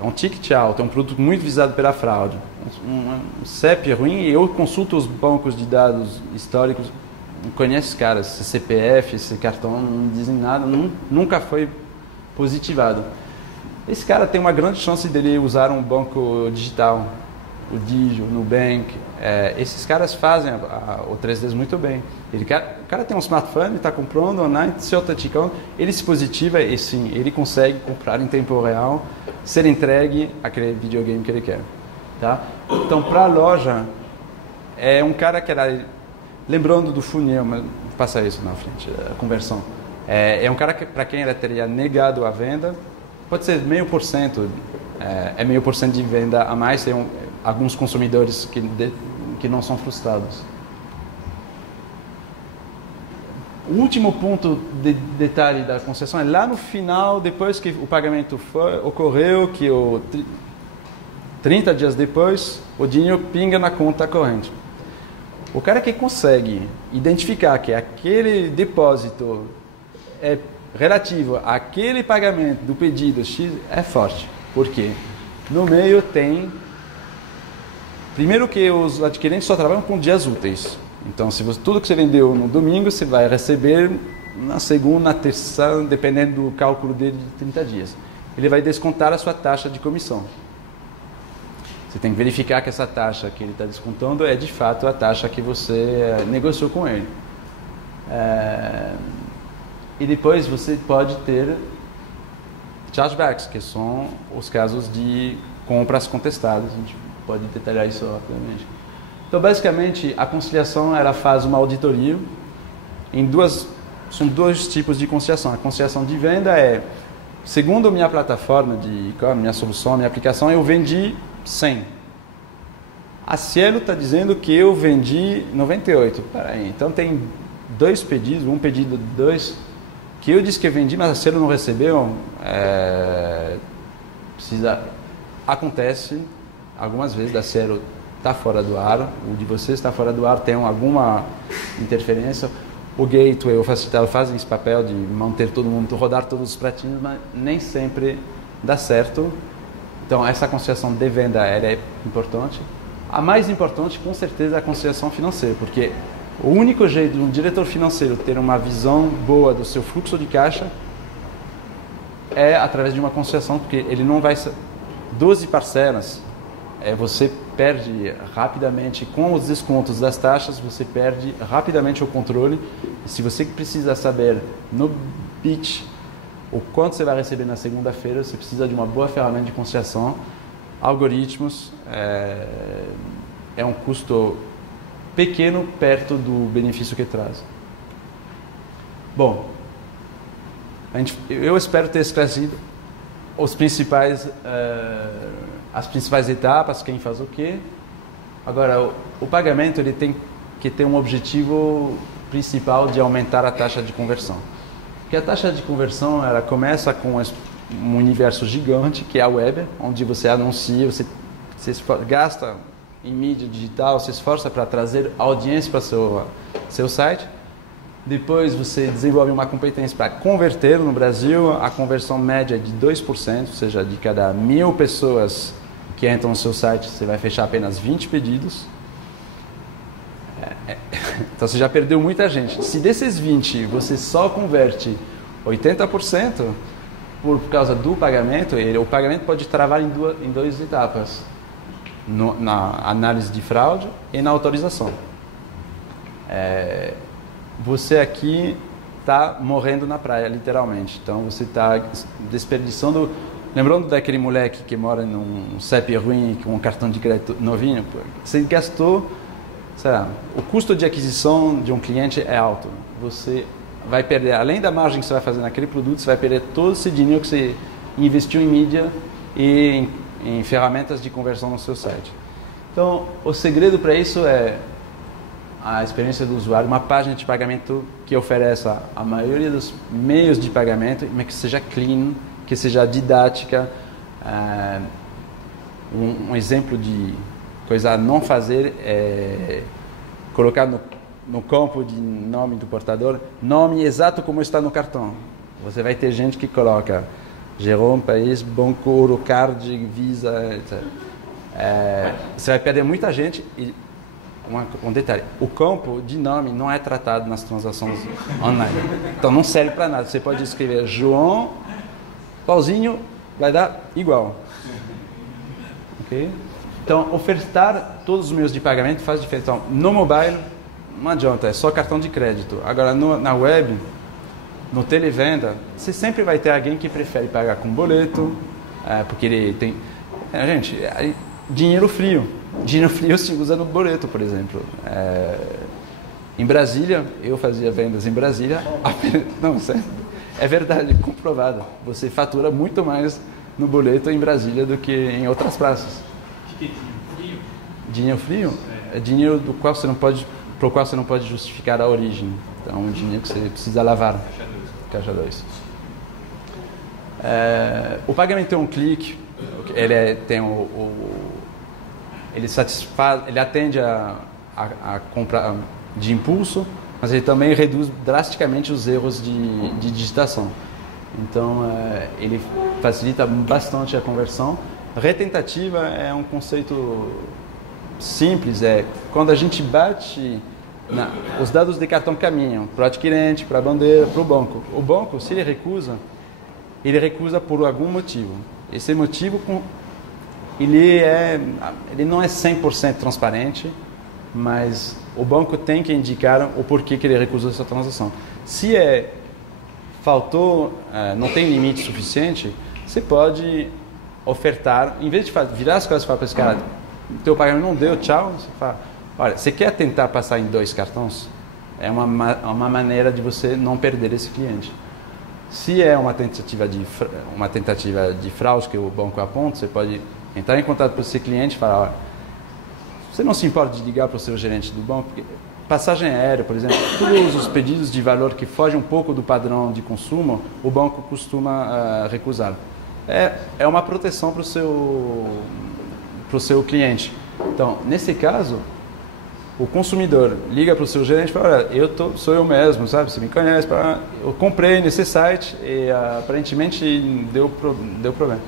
um ticket alto, é um produto muito visado pela fraude, um CEP ruim, e eu consulto os bancos de dados históricos, não conheço os caras, esse CPF, esse cartão, não dizem nada, nunca foi positivado. Esse cara tem uma grande chance dele usar um banco digital, o Digio, o Nubank. Esses caras fazem o 3D muito bem. O cara tem um smartphone, está comprando online, se autenticando, ele se positiva e sim, ele consegue comprar em tempo real, ser entregue aquele videogame que ele quer. Tá? Então, para a loja, é um cara que era... Lembrando do funil, mas passa isso na frente, a conversão. É um cara para quem ela teria negado a venda, pode ser 0,5%, é 0,5% de venda a mais, tem alguns consumidores que não são frustrados. O último ponto de detalhe da concessão é lá no final, depois que o pagamento ocorreu, que 30 dias depois, o dinheiro pinga na conta corrente. O cara que consegue identificar que aquele depósito é relativo àquele pagamento do pedido X é forte. Por quê? No meio tem... Primeiro que os adquirentes só trabalham com dias úteis. Então, tudo que você vendeu no domingo, você vai receber na segunda, na terça, dependendo do cálculo dele de 30 dias. Ele vai descontar a sua taxa de comissão. Você tem que verificar que essa taxa que ele está descontando é de fato a taxa que você negociou com ele. E depois você pode ter chargebacks, que são os casos de compras contestadas. A gente pode detalhar isso rapidamente. Então, basicamente, a conciliação ela faz uma auditoria são dois tipos de conciliação. A conciliação de venda é, segundo minha plataforma de e-commerce, minha solução, minha aplicação, eu vendi 100. A Cielo está dizendo que eu vendi 98. Peraí, então tem dois pedidos, um pedido 2 que eu disse que vendi, mas a Cielo não recebeu, acontece algumas vezes da Cielo está fora do ar, o de vocês está fora do ar, tem alguma interferência. O gateway, o facilitador fazem esse papel de manter todo mundo, rodar todos os pratinhos, mas nem sempre dá certo. Então essa conciliação de venda ela é importante. A mais importante, com certeza, é a conciliação financeira, porque o único jeito de um diretor financeiro ter uma visão boa do seu fluxo de caixa é através de uma conciliação, porque ele não vai... 12 parcelas, você perde rapidamente, com os descontos das taxas, você perde rapidamente o controle. E se você precisa saber no pitch o quanto você vai receber na segunda-feira, você precisa de uma boa ferramenta de conciliação. Algoritmos é um custo pequeno perto do benefício que traz. Bom, eu espero ter esclarecido as principais etapas, quem faz o quê. Agora, o pagamento ele tem que ter um objetivo principal de aumentar a taxa de conversão. Porque a taxa de conversão ela começa com um universo gigante, que é a web, onde você anuncia, você gasta em mídia digital, se esforça para trazer audiência para seu site. Depois você desenvolve uma competência para converter. No Brasil, a conversão média é de 2%, ou seja, de cada 1.000 pessoas que entram no seu site, você vai fechar apenas 20 pedidos. Então você já perdeu muita gente. Se desses 20 você só converte 80% por causa do pagamento, o pagamento pode travar em duas etapas. Na análise de fraude e na autorização. Você aqui está morrendo na praia, literalmente. Então você está desperdiçando. Lembrando daquele moleque que mora num CEP ruim com um cartão de crédito novinho? Você gastou, sei lá, o custo de aquisição de um cliente é alto. Você vai perder, além da margem que você vai fazer naquele produto, você vai perder todo esse dinheiro que você investiu em mídia e em ferramentas de conversão no seu site. Então, o segredo para isso é a experiência do usuário, uma página de pagamento que ofereça a maioria dos meios de pagamento, mas que seja clean, que seja didática. Um exemplo de coisa a não fazer é colocar no campo de nome do portador, nome exato como está no cartão. Você vai ter gente que coloca Jerome, País, Banco, Eurocard, Visa, etc. Você vai perder muita gente. E um detalhe, o campo de nome não é tratado nas transações online. Então não serve para nada. Você pode escrever João, Pauzinho, vai dar igual. Okay? Então, ofertar todos os meios de pagamento faz diferença. Então, no mobile, não adianta, é só cartão de crédito. Agora, na web, no televenda, você sempre vai ter alguém que prefere pagar com boleto, porque ele tem... gente, dinheiro frio. Dinheiro frio se usa no boleto, por exemplo. Em Brasília, eu fazia vendas em Brasília. Não, sério, é verdade, comprovado. Você fatura muito mais no boleto em Brasília do que em outras praças. O que é dinheiro frio? Dinheiro frio é dinheiro do qual você não pode, pro qual você não pode justificar a origem. Então, um dinheiro que você precisa lavar. Caixa 2. O pagamento é um clique. Ele atende a compra de impulso, mas ele também reduz drasticamente os erros de digitação. Então, ele facilita bastante a conversão. Retentativa é um conceito simples. Quando a gente bate, os dados de cartão caminham para o adquirente, para a bandeira, para o banco. O banco, se ele recusa por algum motivo. Esse motivo ele não é 100% transparente, mas o banco tem que indicar o porquê que ele recusou essa transação. Se faltou, não tem limite suficiente, você pode ofertar, em vez de virar as coisas e falar para esse cara, o teu pagamento não deu, tchau, você fala, olha, você quer tentar passar em 2 cartões? É uma maneira de você não perder esse cliente. Se é uma tentativa de fraude que o banco aponta, você pode entrar em contato com esse cliente e falar, olha, você não se importa de ligar para o seu gerente do banco? Porque passagem aérea, por exemplo, todos os pedidos de valor que fogem um pouco do padrão de consumo, o banco costuma recusar. É uma proteção para o seu cliente. Então, nesse caso, o consumidor liga para o seu gerente e fala: olha, sou eu mesmo, sabe? Você me conhece, eu comprei nesse site e aparentemente deu problema.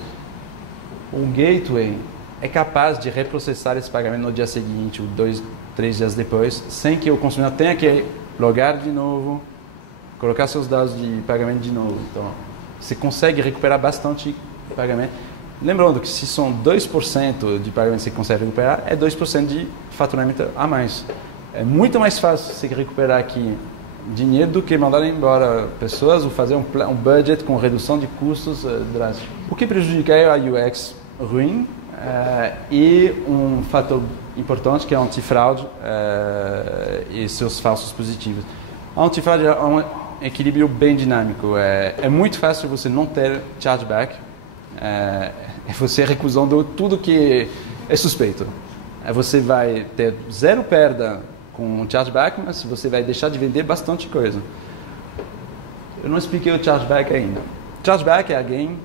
Um gateway é capaz de reprocessar esse pagamento no dia seguinte, ou 2, 3 dias depois, sem que o consumidor tenha que logar de novo, colocar seus dados de pagamento de novo. Então, você consegue recuperar bastante pagamento. Lembrando que se são 2% de pagamento que você consegue recuperar, é 2% de faturamento a mais. É muito mais fácil você recuperar aqui dinheiro do que mandar embora pessoas ou fazer um budget com redução de custos drástico. O que prejudica é a UX ruim e um fator importante que é a antifraude e seus falsos positivos. A antifraude é um equilíbrio bem dinâmico. É muito fácil você não ter chargeback. É você recusando tudo que é suspeito. Você vai ter zero perda com o chargeback, mas você vai deixar de vender bastante coisa. Eu não expliquei o chargeback ainda. Chargeback é alguém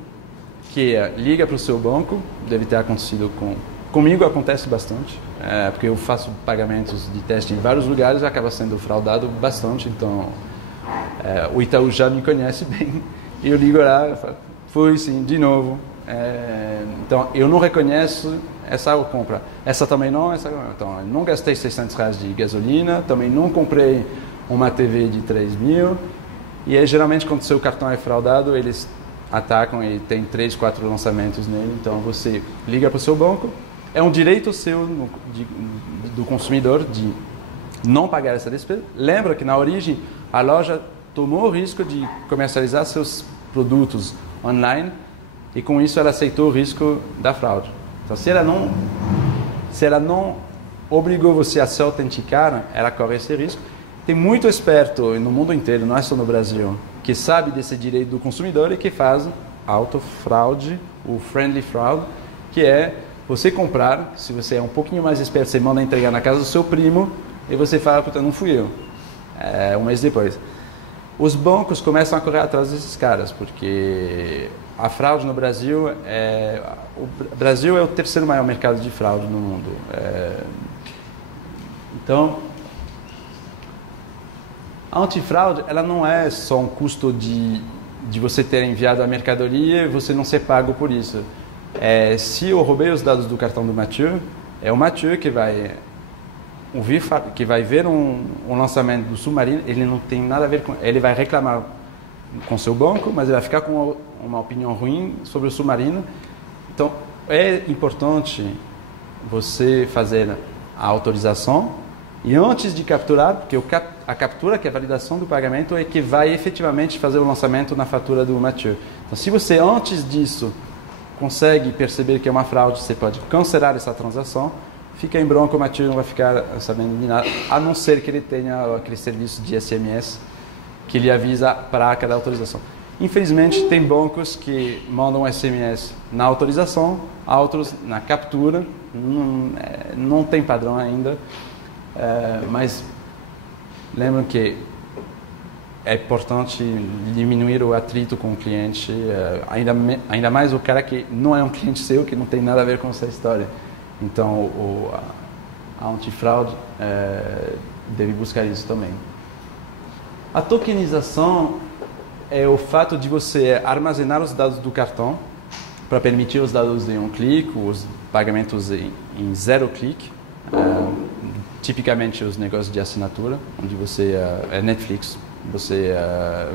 que liga para o seu banco, deve ter acontecido comigo, acontece bastante, porque eu faço pagamentos de teste em vários lugares e acaba sendo fraudado bastante, então o Itaú já me conhece bem, e eu ligo lá e falo: foi sim, de novo. Então, eu não reconheço essa compra. Essa também não, Então, eu não gastei R$600 de gasolina, também não comprei uma TV de 3 mil. E aí, geralmente, quando o seu cartão é fraudado, eles atacam e tem 3, 4 lançamentos nele. Então, você liga para o seu banco. É um direito seu, do consumidor, de não pagar essa despesa. Lembra que, na origem, a loja tomou o risco de comercializar seus produtos online, e com isso ela aceitou o risco da fraude. Então, se ela não obrigou você a se autenticar, ela corre esse risco. Tem muito esperto no mundo inteiro, não é só no Brasil, que sabe desse direito do consumidor e que faz autofraude, o friendly fraud, que é você comprar, se você é um pouquinho mais esperto, você manda entregar na casa do seu primo e você fala: puta, não fui eu. Um mês depois. Os bancos começam a correr atrás desses caras, porque a fraude no Brasil o Brasil é o terceiro maior mercado de fraude no mundo. Então, a antifraude, ela não é só um custo de você ter enviado a mercadoria e você não ser pago por isso. Se eu roubei os dados do cartão do Mathieu, é o Mathieu que vai ver um lançamento do Submarino, ele não tem nada a ver com... Ele vai reclamar com seu banco, mas ele vai ficar com uma opinião ruim sobre o Submarino. Então, é importante você fazer a autorização e antes de capturar, porque a captura, que é a validação do pagamento, é que vai efetivamente fazer o lançamento na fatura do Mathieu. Então, se você antes disso consegue perceber que é uma fraude, você pode cancelar essa transação. Fica em branco, o Mathieu não vai ficar sabendo de nada, a não ser que ele tenha aquele serviço de SMS que lhe avisa para cada autorização. Infelizmente, tem bancos que mandam SMS na autorização, outros na captura, não tem padrão ainda, mas lembram que é importante diminuir o atrito com o cliente, ainda mais o cara que não é um cliente seu, que não tem nada a ver com essa história. Então, a antifraude deve buscar isso também. A tokenização é o fato de você armazenar os dados do cartão para permitir os dados em um clique, os pagamentos em 0 clique, tipicamente os negócios de assinatura, onde você é Netflix, você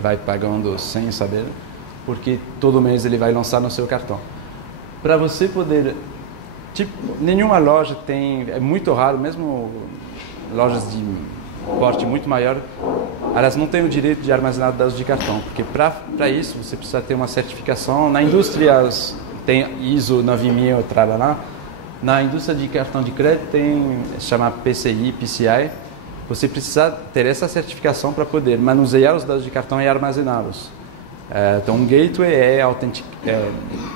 vai pagando sem saber, porque todo mês ele vai lançar no seu cartão. Para você poder... nenhuma loja tem, é muito raro, mesmo lojas de porte muito maior, elas não têm o direito de armazenar dados de cartão, porque para isso você precisa ter uma certificação. Na indústria tem ISO 9000, trabalhar. Na indústria de cartão de crédito tem, se chama PCI, PCI. Você precisa ter essa certificação para poder manusear os dados de cartão e armazená-los. Então, um gateway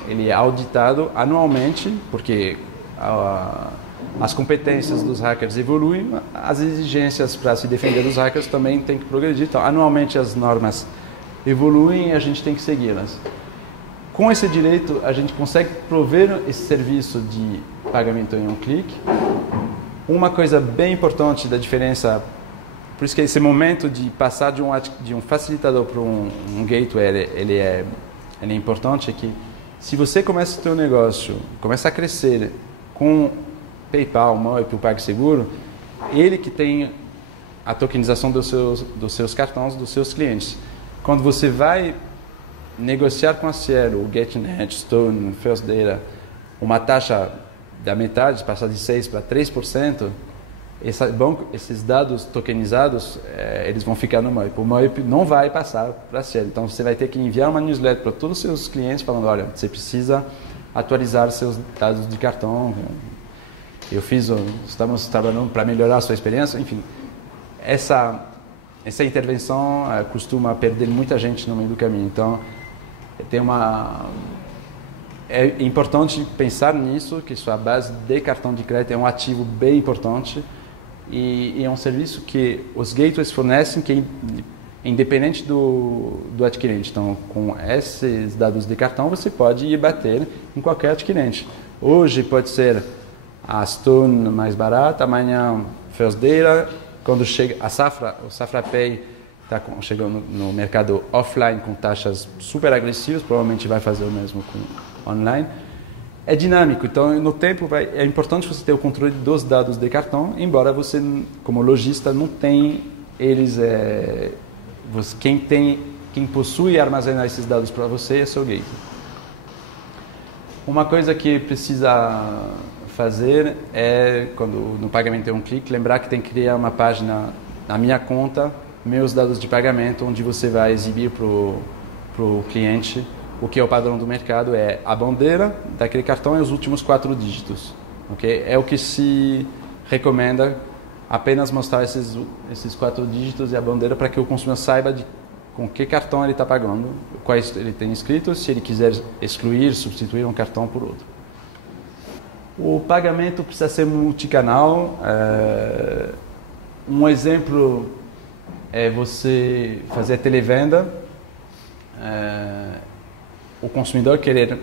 ele é auditado anualmente, porque as competências dos hackers evoluem, as exigências para se defender dos hackers também têm que progredir. Então, anualmente as normas evoluem e a gente tem que segui-las. Com esse direito, a gente consegue prover esse serviço de pagamento em um clique. Uma coisa bem importante da diferença, por isso que esse momento de passar de um facilitador para um gateway, ele é importante, é que se você começa o seu negócio, começa a crescer com PayPal, Moip, o PagSeguro, ele que tem a tokenização dos seus cartões, dos seus clientes. Quando você vai negociar com a Cielo, o GetNet, Stone, First Data, uma taxa da metade, passar de 6% para 3%, esses dados tokenizados, eles vão ficar no Moip. O Moip não vai passar para a Cielo. Então, você vai ter que enviar uma newsletter para todos os seus clientes falando, olha, você precisa atualizar seus dados de cartão. Estamos trabalhando para melhorar a sua experiência. Enfim, essa intervenção costuma perder muita gente no meio do caminho. Então, é importante pensar nisso, que sua base de cartão de crédito é um ativo bem importante e é um serviço que os gateways fornecem que é independente do adquirente. Então, com esses dados de cartão, você pode ir bater em qualquer adquirente. Hoje pode ser a Stone mais barata, amanhã First Data, quando chega o SafraPay está chegando no mercado offline com taxas super agressivas, provavelmente vai fazer o mesmo com online. É dinâmico, então no tempo é importante você ter o controle dos dados de cartão, embora você, como lojista, não tenha eles. Quem possui e armazena esses dados para você é seu gateway. Uma coisa que precisa fazer é, quando no pagamento é um clique, lembrar que tem que criar uma página na minha conta, meus dados de pagamento, onde você vai exibir para o cliente o que é o padrão do mercado, é a bandeira daquele cartão e os últimos 4 dígitos. Okay? É o que se recomenda, apenas mostrar esses 4 dígitos e a bandeira para que o consumidor saiba com que cartão ele está pagando, quais ele tem inscrito, se ele quiser excluir, substituir um cartão por outro. O pagamento precisa ser multicanal. Um exemplo é você fazer televenda. O consumidor querer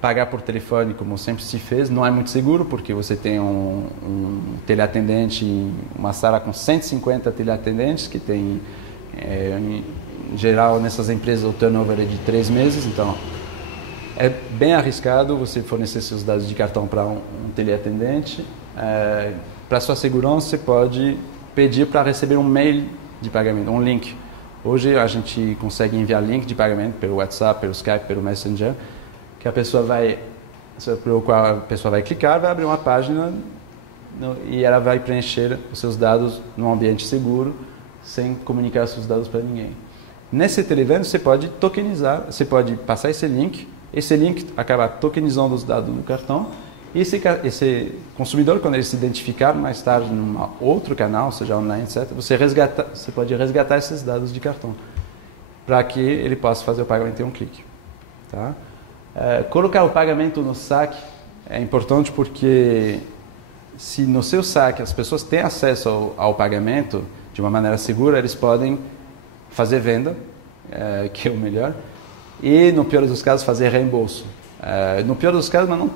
pagar por telefone, como sempre se fez, não é muito seguro, porque você tem um teleatendente, uma sala com 150 teleatendentes, que tem, em geral, nessas empresas, o turnover é de 3 meses, então é bem arriscado você fornecer seus dados de cartão para um teleatendente. Para sua segurança, você pode pedir para receber um mail de pagamento, um link. Hoje a gente consegue enviar link de pagamento pelo WhatsApp, pelo Skype, pelo Messenger, que a pessoa vai clicar, vai abrir uma página e ela vai preencher os seus dados num ambiente seguro, sem comunicar seus dados para ninguém. Nesse televenda você pode tokenizar, você pode passar esse link acaba tokenizando os dados do cartão, e esse consumidor, quando ele se identificar mais tarde num outro canal, seja online, etc., você pode resgatar esses dados de cartão para que ele possa fazer o pagamento em um clique. Tá? Colocar o pagamento no saque é importante porque se no seu saque as pessoas têm acesso ao pagamento de uma maneira segura, eles podem fazer venda, que é o melhor, e no pior dos casos fazer reembolso. No pior dos casos, mas não,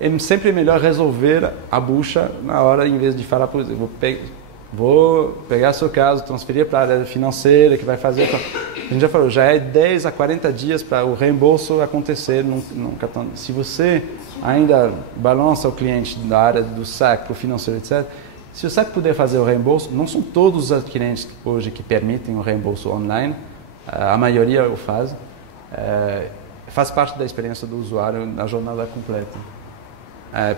é sempre melhor resolver a bucha na hora, em vez de falar, por exemplo, vou pegar seu caso, transferir para a área financeira, que vai fazer. A gente já falou, já é 10 a 40 dias para o reembolso acontecer num cartão. Se você ainda balança o cliente da área do saque para o financeiro, etc., se o saque puder fazer o reembolso, não são todos os adquirentes hoje que permitem o reembolso online, a maioria o faz. Faz parte da experiência do usuário na jornada completa.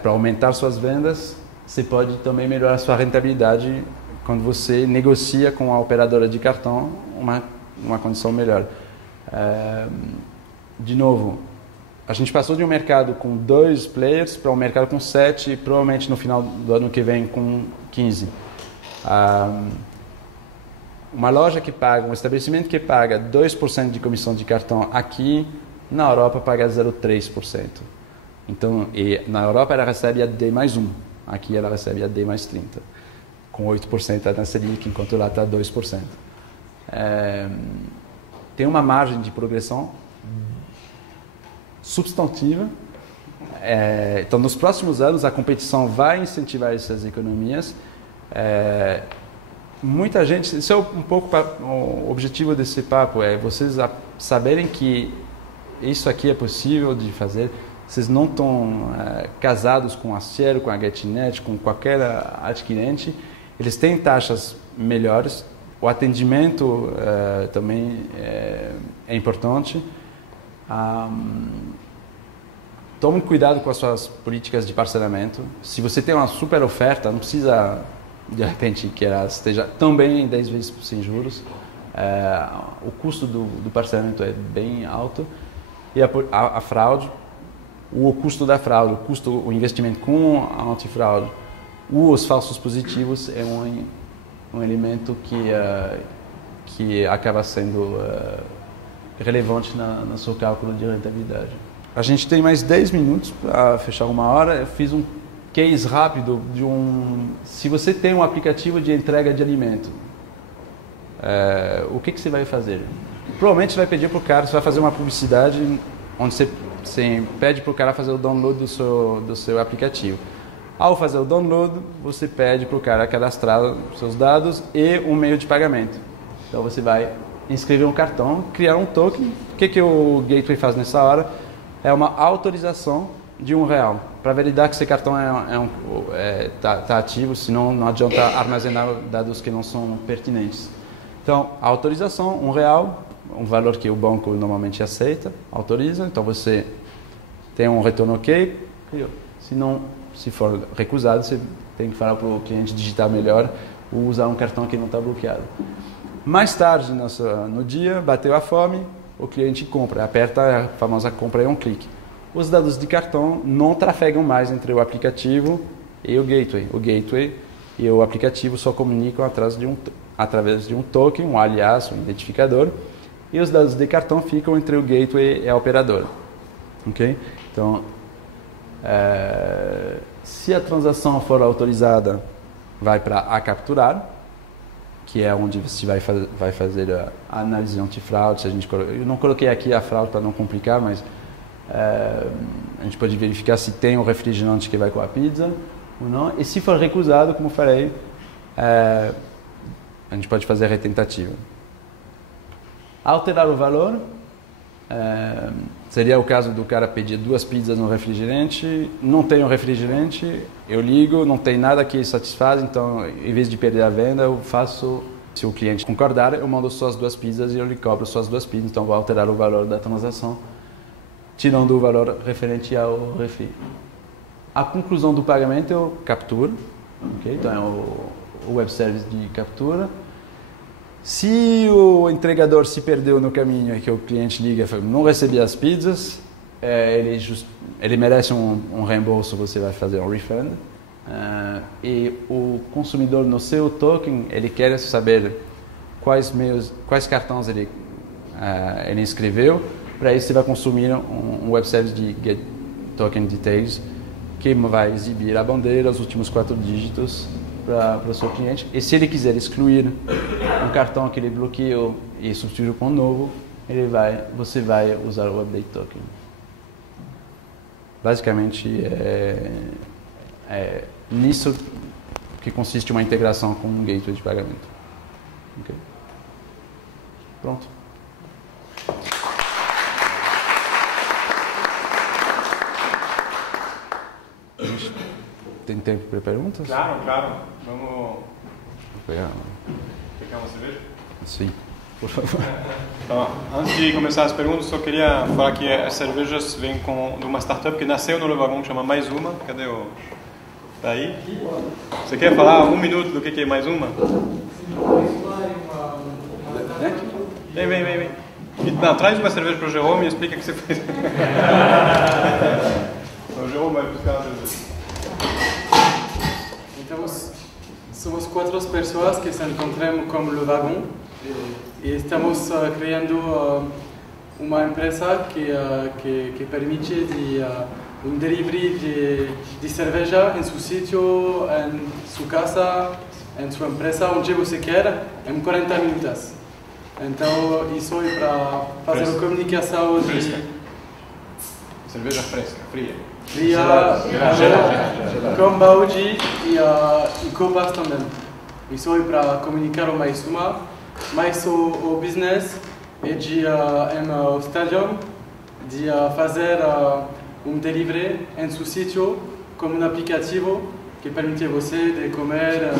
Para aumentar suas vendas, você pode também melhorar sua rentabilidade quando você negocia com a operadora de cartão uma condição melhor. De novo, a gente passou de um mercado com 2 players para um mercado com 7 e provavelmente no final do ano que vem com 15. Uma loja que paga, um estabelecimento que paga 2% de comissão de cartão aqui, na Europa paga 0,3%. Então, e na Europa ela recebe a D mais 1, aqui ela recebe a D mais 30, com 8% na Selic, enquanto lá está 2%. Tem uma margem de progressão substantiva. Então, nos próximos anos, a competição vai incentivar essas economias. Muita gente, isso é um pouco o objetivo desse papo, é vocês saberem que isso aqui é possível de fazer. Vocês não estão casados com a Cielo, com a GetNet, com qualquer adquirente. Eles têm taxas melhores. O atendimento também é importante. Tome cuidado com as suas políticas de parcelamento. Se você tem uma super oferta, não precisa, de repente, que ela esteja também em 10 vezes sem juros. O custo do parcelamento é bem alto. E a fraude, o custo da fraude, o investimento com a antifraude, os falsos positivos é um elemento que acaba sendo relevante no seu cálculo de rentabilidade. A gente tem mais 10 minutos para fechar uma hora. Eu fiz um case rápido de se você tem um aplicativo de entrega de alimento, o que você vai fazer? Provavelmente você vai pedir para o cara, você vai fazer uma publicidade onde você pede para o cara fazer o download do seu aplicativo. Ao fazer o download, você pede para o cara cadastrar os seus dados e um meio de pagamento. Então você vai inscrever um cartão, criar um token. O que o Gateway faz nessa hora? É uma autorização de R$1 para validar que esse cartão tá ativo, senão não adianta armazenar dados que não são pertinentes. Então, a autorização, R$1, um valor que o banco normalmente aceita, autoriza. Então você tem um retorno OK. Se for recusado, você tem que falar para o cliente digitar melhor ou usar um cartão que não está bloqueado. Mais tarde no dia, bateu a fome, o cliente compra, aperta a famosa compra em um clique. Os dados de cartão não trafegam mais entre o aplicativo e o gateway. O gateway e o aplicativo só comunicam através de um token, um alias, um identificador, e os dados de cartão ficam entre o gateway e a operadora. Okay? Então, se a transação for autorizada, vai para a capturar, que é onde você vai fazer a análise antifraude. Eu não coloquei aqui a fraude para não complicar, mas a gente pode verificar se tem o refrigerante que vai com a pizza ou não. E se for recusado, como eu falei, a gente pode fazer a retentativa. Alterar o valor, seria o caso do cara pedir 2 pizzas no refrigerante, não tem um refrigerante, eu ligo, não tem nada que satisfaz, então em vez de perder a venda, eu faço, se o cliente concordar, eu mando só as 2 pizzas e eu lhe cobro só as 2 pizzas, então vou alterar o valor da transação, tirando o valor referente ao refri. A conclusão do pagamento eu capturo, okay? Então é o web service de captura. Se o entregador se perdeu no caminho e que o cliente liga e fala, não recebi as pizzas, ele merece um reembolso, você vai fazer um refund. E o consumidor no seu token, ele quer saber quais cartões ele inscreveu. Para isso, você vai consumir um web service de Get Token Details, que vai exibir a bandeira, os últimos 4 dígitos para o seu cliente. E se ele quiser excluir um cartão que ele bloqueou e substituir por um novo, você vai usar o Update Token. Basicamente, é nisso que consiste uma integração com um gateway de pagamento. Okay. Pronto. A gente tem tempo para perguntas? Claro. Vamos pegar uma cerveja? Sim, por favor. Então, antes de começar as perguntas, só queria falar que as cervejas vêm de uma startup que nasceu no Le Wagon, chama Mais Uma. Cadê o... Tá aí? Você quer falar 1 minuto do que é Mais Uma? Vem. Não, traz uma cerveja para o Jerome e explica o que você fez. O Jerome vai buscar a cerveja. Então, somos 4 pessoas que se encontramos com Le Wagon e estamos criando uma empresa que permite de um delivery de cerveja em seu sítio, em sua casa, em sua empresa, onde você quer, em 40 minutos. Então, isso é para fazer a comunicação de... Cerveja fresca, fria. Com balde e copas também. Isso é para comunicar mais mas o business é de em estádio de fazer delivery em seu sítio como um aplicativo que permite você de comer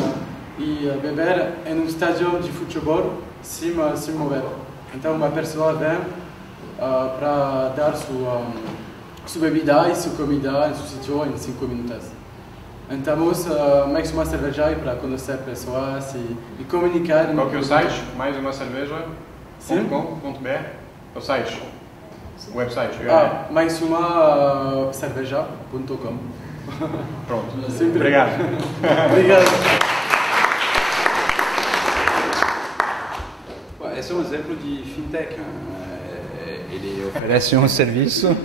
e beber em estádio de futebol sem mover. Então uma pessoa vem para dar sua bebida e sua comida em seu sítio em 5 minutos. Então, mais uma cerveja para conhecer pessoas e comunicar. Qual que é o site? Mais uma cerveja.com.br? É o site? O website? Mais uma cerveja.com. Pronto. Sempre. Obrigado. Obrigado. Esse é um exemplo de fintech. Ele oferece um serviço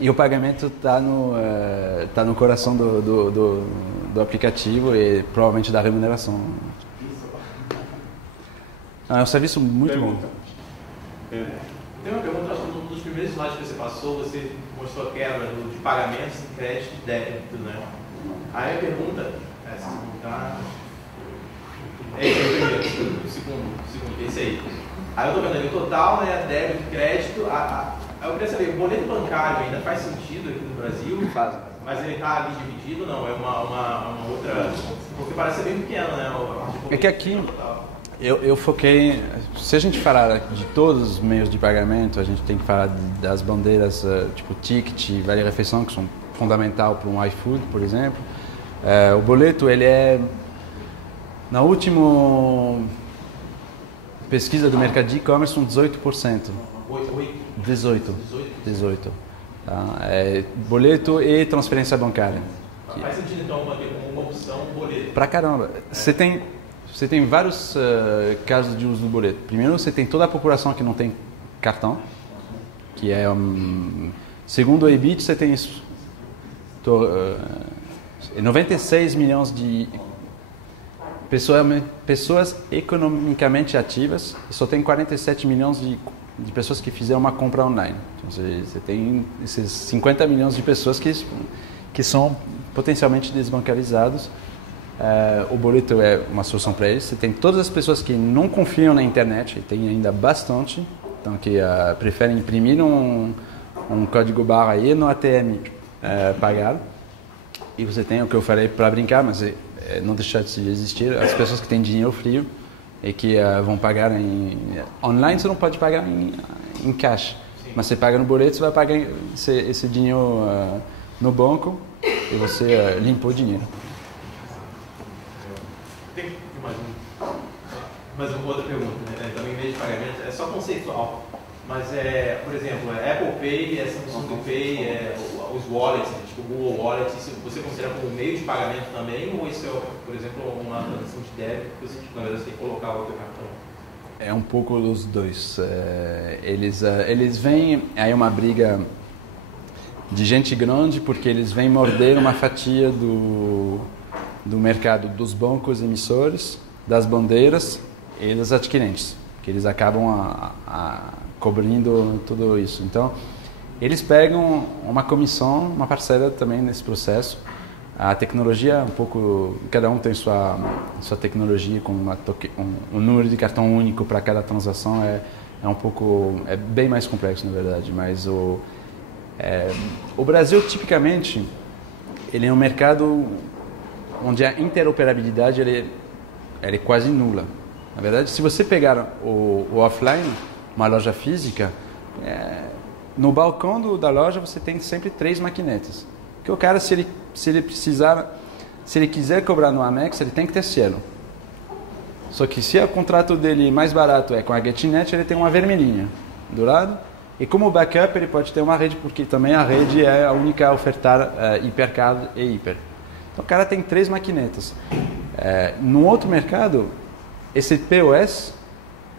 e o pagamento está no coração do aplicativo e provavelmente da remuneração. É um serviço muito bom. Tem uma pergunta, acho que um dos primeiros slides que você passou, você mostrou a quebra de pagamentos, crédito e débito, né? Aí a pergunta é se montar... Esse é o primeiro, o segundo, esse aí. Aí eu tô vendo ali o total, né, débito, crédito, aí eu queria saber, o boleto bancário ainda faz sentido aqui no Brasil? Faz. Mas ele está ali dividido, não? É uma outra... Porque parece ser bem pequeno, né? É que aqui eu foquei... Se a gente falar de todos os meios de pagamento, a gente tem que falar das bandeiras tipo ticket, vale refeição, que são fundamental para um iFood, por exemplo. O boleto, ele é... Na última pesquisa do mercado de e-commerce, um 18%. 18. Tá? Boleto e transferência bancária. Faz sentido então uma opção boleto? Pra caramba. Você tem vários casos de uso do boleto. Primeiro, você tem toda a população que não tem cartão, que é segundo o EBIT, você tem 96 milhões de pessoas economicamente ativas e só tem 47 milhões de pessoas que fizeram uma compra online. Então, você tem esses 50 milhões de pessoas que são potencialmente desbancarizados. O boleto é uma solução para eles. Você tem todas as pessoas que não confiam na internet, e tem ainda bastante, então que preferem imprimir um código barra aí no ATM pagar. E você tem o que eu falei para brincar, mas não deixar de existir, as pessoas que têm dinheiro frio e que vão pagar online, você não pode pagar em cash.Sim. Mas você paga no boleto, você vai pagar esse dinheiro no banco e você limpou o dinheiro. Tem mais uma outra pergunta, né? Também meio de pagamento, é só conceitual. Mas, por exemplo, Apple Pay, Samsung Pay, os wallets, tipo Google Wallet, isso você considera como meio de pagamento também? Ou isso é, por exemplo, uma transação de débito que você, na verdade, tem que colocar o seu cartão? É um pouco dos dois. Eles vêm, aí uma briga de gente grande, porque eles vêm morder uma fatia do mercado dos bancos emissores, das bandeiras e dos adquirentes, que eles acabam cobrindo tudo isso. Então, eles pegam uma comissão, uma parcela também nesse processo. A tecnologia, um pouco, cada um tem sua tecnologia com um número de cartão único para cada transação, é bem mais complexo, na verdade. Mas o Brasil, tipicamente, ele é um mercado onde a interoperabilidade ele é quase nula. Na verdade, se você pegar o offline, uma loja física, no balcão da loja você tem sempre 3 maquinetas. Porque o cara, se ele quiser cobrar no Amex, ele tem que ter selo. Só que se o contrato dele mais barato é com a GetNet, ele tem uma vermelhinha do lado. E como backup, ele pode ter uma rede, porque também a rede é a única a ofertar Hipercard e Hiper. Então o cara tem 3 maquinetas. No outro mercado, esse POS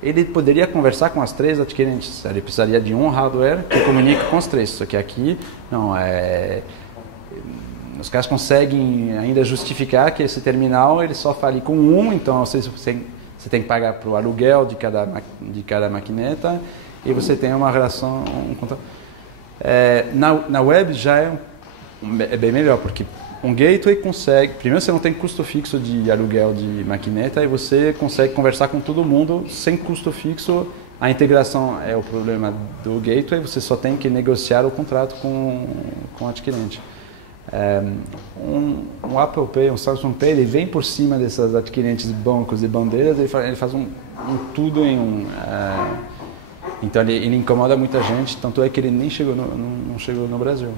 ele poderia conversar com as 3 adquirentes. Ele precisaria de um hardware que comunique com os 3. Só que aqui, não, os caras conseguem ainda justificar que esse terminal ele só fale com um, então você tem que pagar para o aluguel de cada maquineta e você tem uma relação... na web já é bem melhor, porque um gateway consegue... Primeiro, você não tem custo fixo de aluguel de maquineta e você consegue conversar com todo mundo sem custo fixo. A integração é o problema do gateway, você só tem que negociar o contrato com o adquirente. Um Apple Pay, um Samsung Pay, ele vem por cima dessas adquirentes de bancos e bandeiras, ele faz um tudo em um... então ele incomoda muita gente, tanto é que ele nem chegou não chegou no Brasil.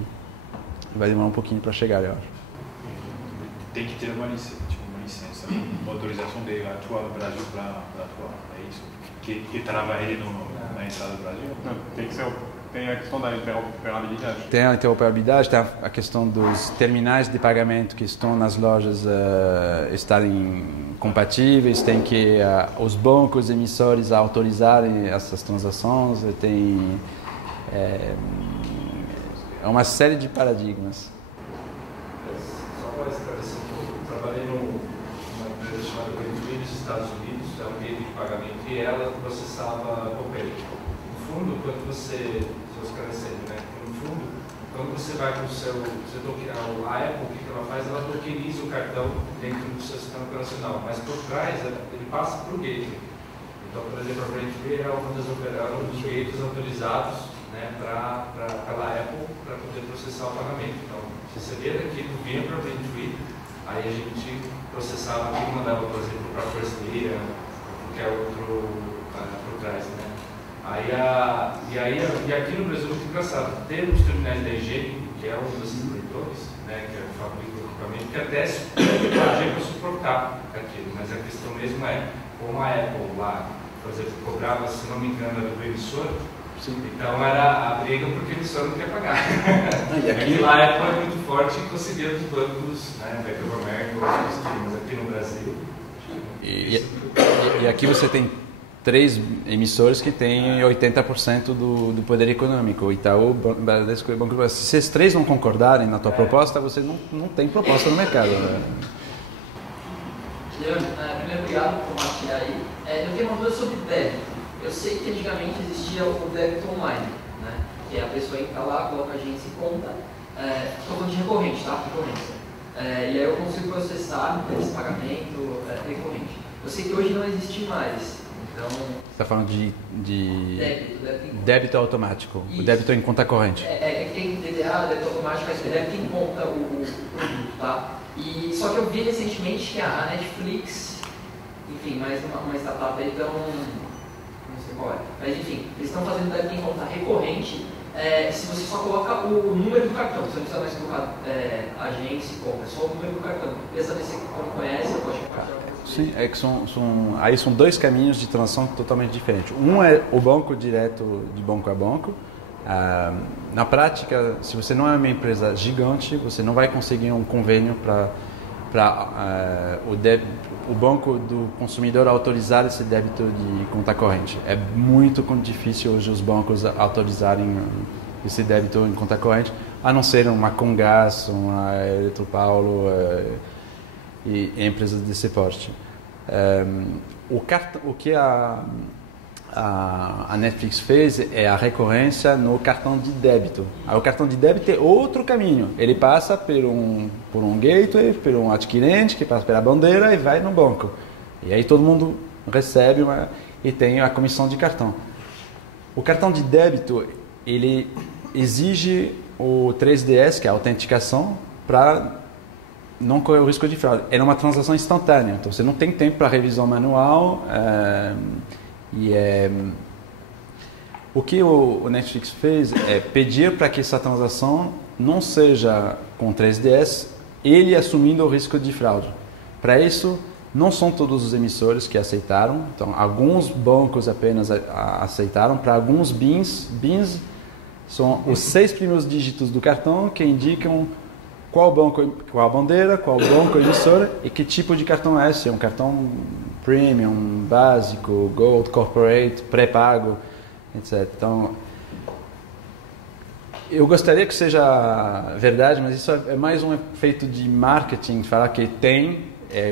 Vai demorar um pouquinho para chegar, eu acho. Tem que ter uma licença, uma autorização de atuar no Brasil para atuar, é isso? Que trava ele na entrada do Brasil? Não, tem a questão da interoperabilidade. Tem a interoperabilidade, tem a questão dos terminais de pagamento que estão nas lojas estarem compatíveis, tem que os bancos emissores autorizarem essas transações, tem uma série de paradigmas. Só para esclarecer um pouco, eu trabalhei numa empresa chamada Braintree nos Estados Unidos, é um meio de pagamento, e ela processava Copay. No fundo, quando você, estou esclarecendo, né? No fundo, quando você vai com o seu, a Apple, o que ela faz? Ela tokeniza o cartão dentro do seu sistema operacional, mas por trás ele passa para o gateway. Então, por exemplo, a Braintree era um dos gateways autorizados, né, pela Apple para poder processar o pagamento. Então, você vê daqui do vinha para o Braintree, aí a gente processava aqui e mandava, por exemplo, para a First Data, qualquer outro por trás, né? E aqui no Brasil é muito engraçado, ter os terminais da EG, que é um desses leitores, né, que fabrica o equipamento, que até pode para suportar aquilo, mas a questão mesmo é como a Apple lá, por exemplo, cobrava, se não me engano, do emissor. Sim. Então era a briga porque o emissor não quer pagar. E aqui lá a Apple é muito forte e conseguia dos bancos, né, Bank of America, mas aqui no Brasil. E aqui você tem 3 emissores que têm 80% do poder econômico, o Itaú, Bradesco e o Banco do Brasil. Se esses 3 não concordarem na tua proposta, você não tem proposta no mercado. Né? Primeiro, obrigado por compartilhar aí. Eu tenho uma dúvida sobre débito. Eu sei que antigamente existia o débito online, né? Que a pessoa entra lá, coloca a agência e conta. Estou falando de recorrente, tá? Recorrência. E aí eu consigo processar esse pagamento recorrente. Eu sei que hoje não existe mais. Então, você está falando de débito automático, isso. O débito em conta corrente. Tem DDA, débito automático, mas débito em conta o produto, tá? Só que eu vi recentemente que a Netflix, enfim, mais uma startup aí, então, não sei qual é, mas enfim, eles estão fazendo débito em conta recorrente, se você só coloca o número do cartão, você não precisa mais colocar agência e conta, é só o número do cartão. Queria saber se você não conhece, eu posso compartilhar. Sim, é que aí são 2 caminhos de transação totalmente diferentes. Um é o banco direto de banco a banco. Na prática, se você não é uma empresa gigante, você não vai conseguir um convênio para o banco do consumidor autorizar esse débito de conta corrente. É muito difícil hoje os bancos autorizarem esse débito em conta corrente, a não ser uma Comgás, uma Eletropaulo e empresas desse porte. O que a Netflix fez é a recorrência no cartão de débito. Aí o cartão de débito é outro caminho. Ele passa por um gateway, por um adquirente, que passa pela bandeira e vai no banco. E aí todo mundo recebe e tem a comissão de cartão. O cartão de débito, ele exige o 3DS, que é a autenticação, para não correr o risco de fraude. É uma transação instantânea, então você não tem tempo para revisão manual. O que o Netflix fez é pedir para que essa transação não seja com 3DS, ele assumindo o risco de fraude. Para isso, não são todos os emissores que aceitaram, então alguns bancos apenas aceitaram. Para alguns BINs são os 6 primeiros dígitos do cartão que indicam qual banco, qual bandeira, qual banco emissor e que tipo de cartão é esse. É um cartão Premium, básico, Gold, Corporate, pré-pago, etc. Então, eu gostaria que seja verdade, mas isso é mais um efeito de marketing, falar que tem,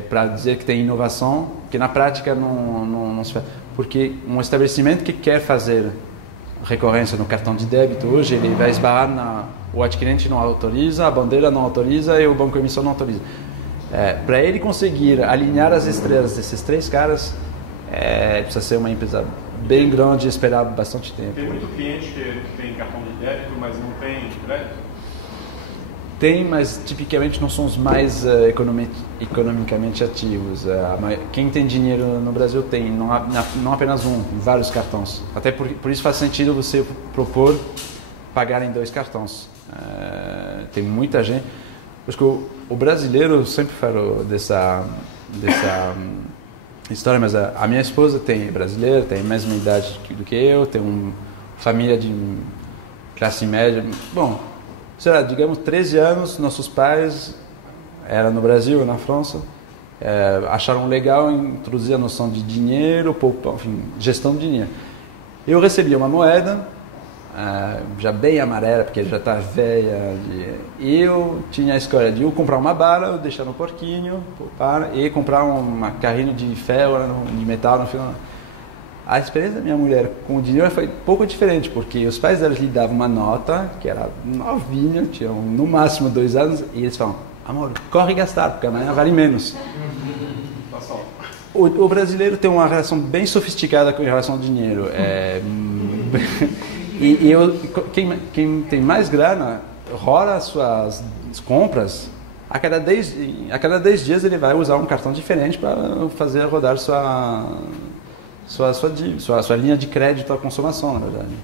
para dizer que tem inovação, que na prática não se faz. Porque um estabelecimento que quer fazer recorrência no cartão de débito hoje, ele vai esbarrar o adquirente não autoriza, a bandeira não autoriza e o banco emissor não autoriza. Para ele conseguir alinhar as estrelas desses três caras, precisa ser uma empresa bem grande e esperar bastante tempo. Tem muito cliente que tem cartão de débito, mas não tem crédito? Tem, mas tipicamente não são os mais economicamente ativos. Quem tem dinheiro no Brasil tem, não apenas um, vários cartões. Até por isso faz sentido você propor pagar em 2 cartões. Tem muita gente. Acho que o brasileiro, eu sempre falo dessa história, mas a minha esposa é brasileira, tem a mesma idade do que eu, tem uma família de classe média. Bom, sei lá, digamos 13 anos, nossos pais eram no Brasil, na França, acharam legal introduzir a noção de dinheiro, enfim, gestão de dinheiro. Eu recebi uma moeda, já bem amarela, porque já está velha, e eu tinha a escolha de eu comprar uma bala, deixar no porquinho, e comprar uma carrinho de ferro, de metal no final. A experiência da minha mulher com o dinheiro foi um pouco diferente, porque os pais delas lhe davam uma nota, que era novinha, tinham no máximo 2 anos, e eles falam, amor, corre gastar, porque amanhã vale menos. O brasileiro tem uma relação bem sofisticada com relação ao dinheiro. Quem tem mais grana, rola as suas compras, a cada 10 dias ele vai usar um cartão diferente para fazer rodar sua linha de crédito à consumação, na verdade.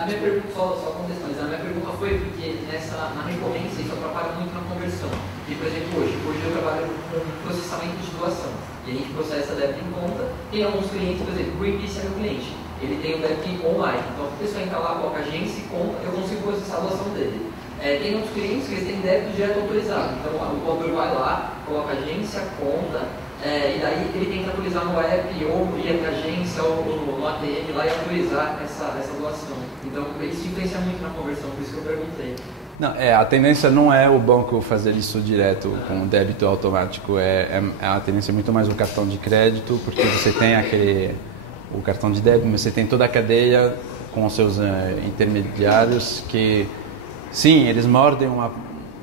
A minha pergunta, só contextualizar, a minha pergunta foi porque na recorrência isso atrapalha muito na conversão. E, por exemplo, hoje eu trabalho com processamento de doação. E a gente processa débito em conta. Tem alguns clientes, por exemplo, o Greenpeace é meu cliente. Ele tem o débito online. Então, a pessoa entra lá, coloca a agência e conta, eu consigo processar a doação dele. Tem outros clientes que eles têm débito direto autorizado. Então, o contador vai lá, coloca a agência, conta, e daí ele tem que atualizar no app ou ir para a agência ou no ATM lá e autorizar essa doação. Então, isso influencia muito na conversão, por isso que eu perguntei. Não, a tendência não é o banco fazer isso direto com o débito automático, a tendência é muito mais o cartão de crédito, porque você tem o cartão de débito, mas você tem toda a cadeia com os seus intermediários que, sim, eles mordem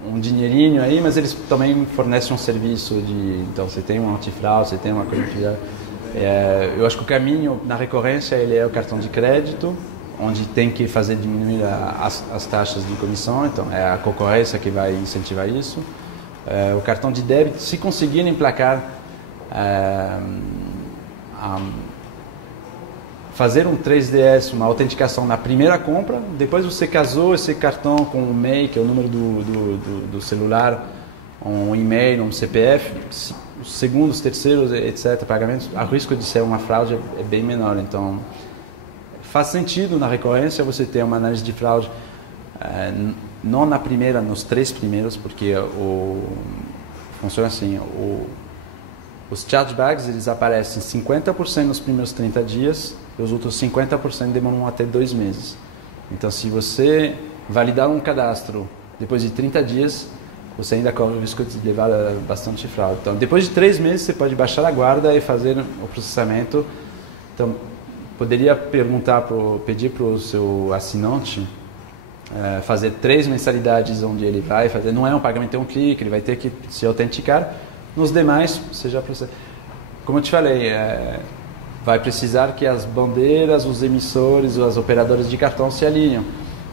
um dinheirinho aí, mas eles também fornecem um serviço então você tem um antifraude, você tem uma conectividade. Eu acho que o caminho na recorrência ele é o cartão de crédito, onde tem que fazer diminuir as taxas de comissão, então é a concorrência que vai incentivar isso. O cartão de débito, se conseguir emplacar, fazer um 3DS, uma autenticação na primeira compra, depois você casou esse cartão com o MEI, que é o número do celular, um e-mail, um CPF, os segundos, terceiros, etc., pagamentos, o risco de ser uma fraude é bem menor, então faz sentido na recorrência você ter uma análise de fraude, não na primeira, nos 3 primeiros, porque funciona assim, os chargebacks eles aparecem 50% nos primeiros 30 dias e os outros 50% demoram até 2 meses. Então, se você validar um cadastro depois de 30 dias, você ainda corre o risco de levar bastante fraude. Então, depois de 3 meses, você pode baixar a guarda e fazer o processamento. Então, poderia pedir para o seu assinante fazer 3 mensalidades onde ele vai fazer. Não é um pagamento, é um clique, ele vai ter que se autenticar. Nos demais, você já processa. Como eu te falei, vai precisar que as bandeiras, os emissores, as operadoras de cartão se alinham.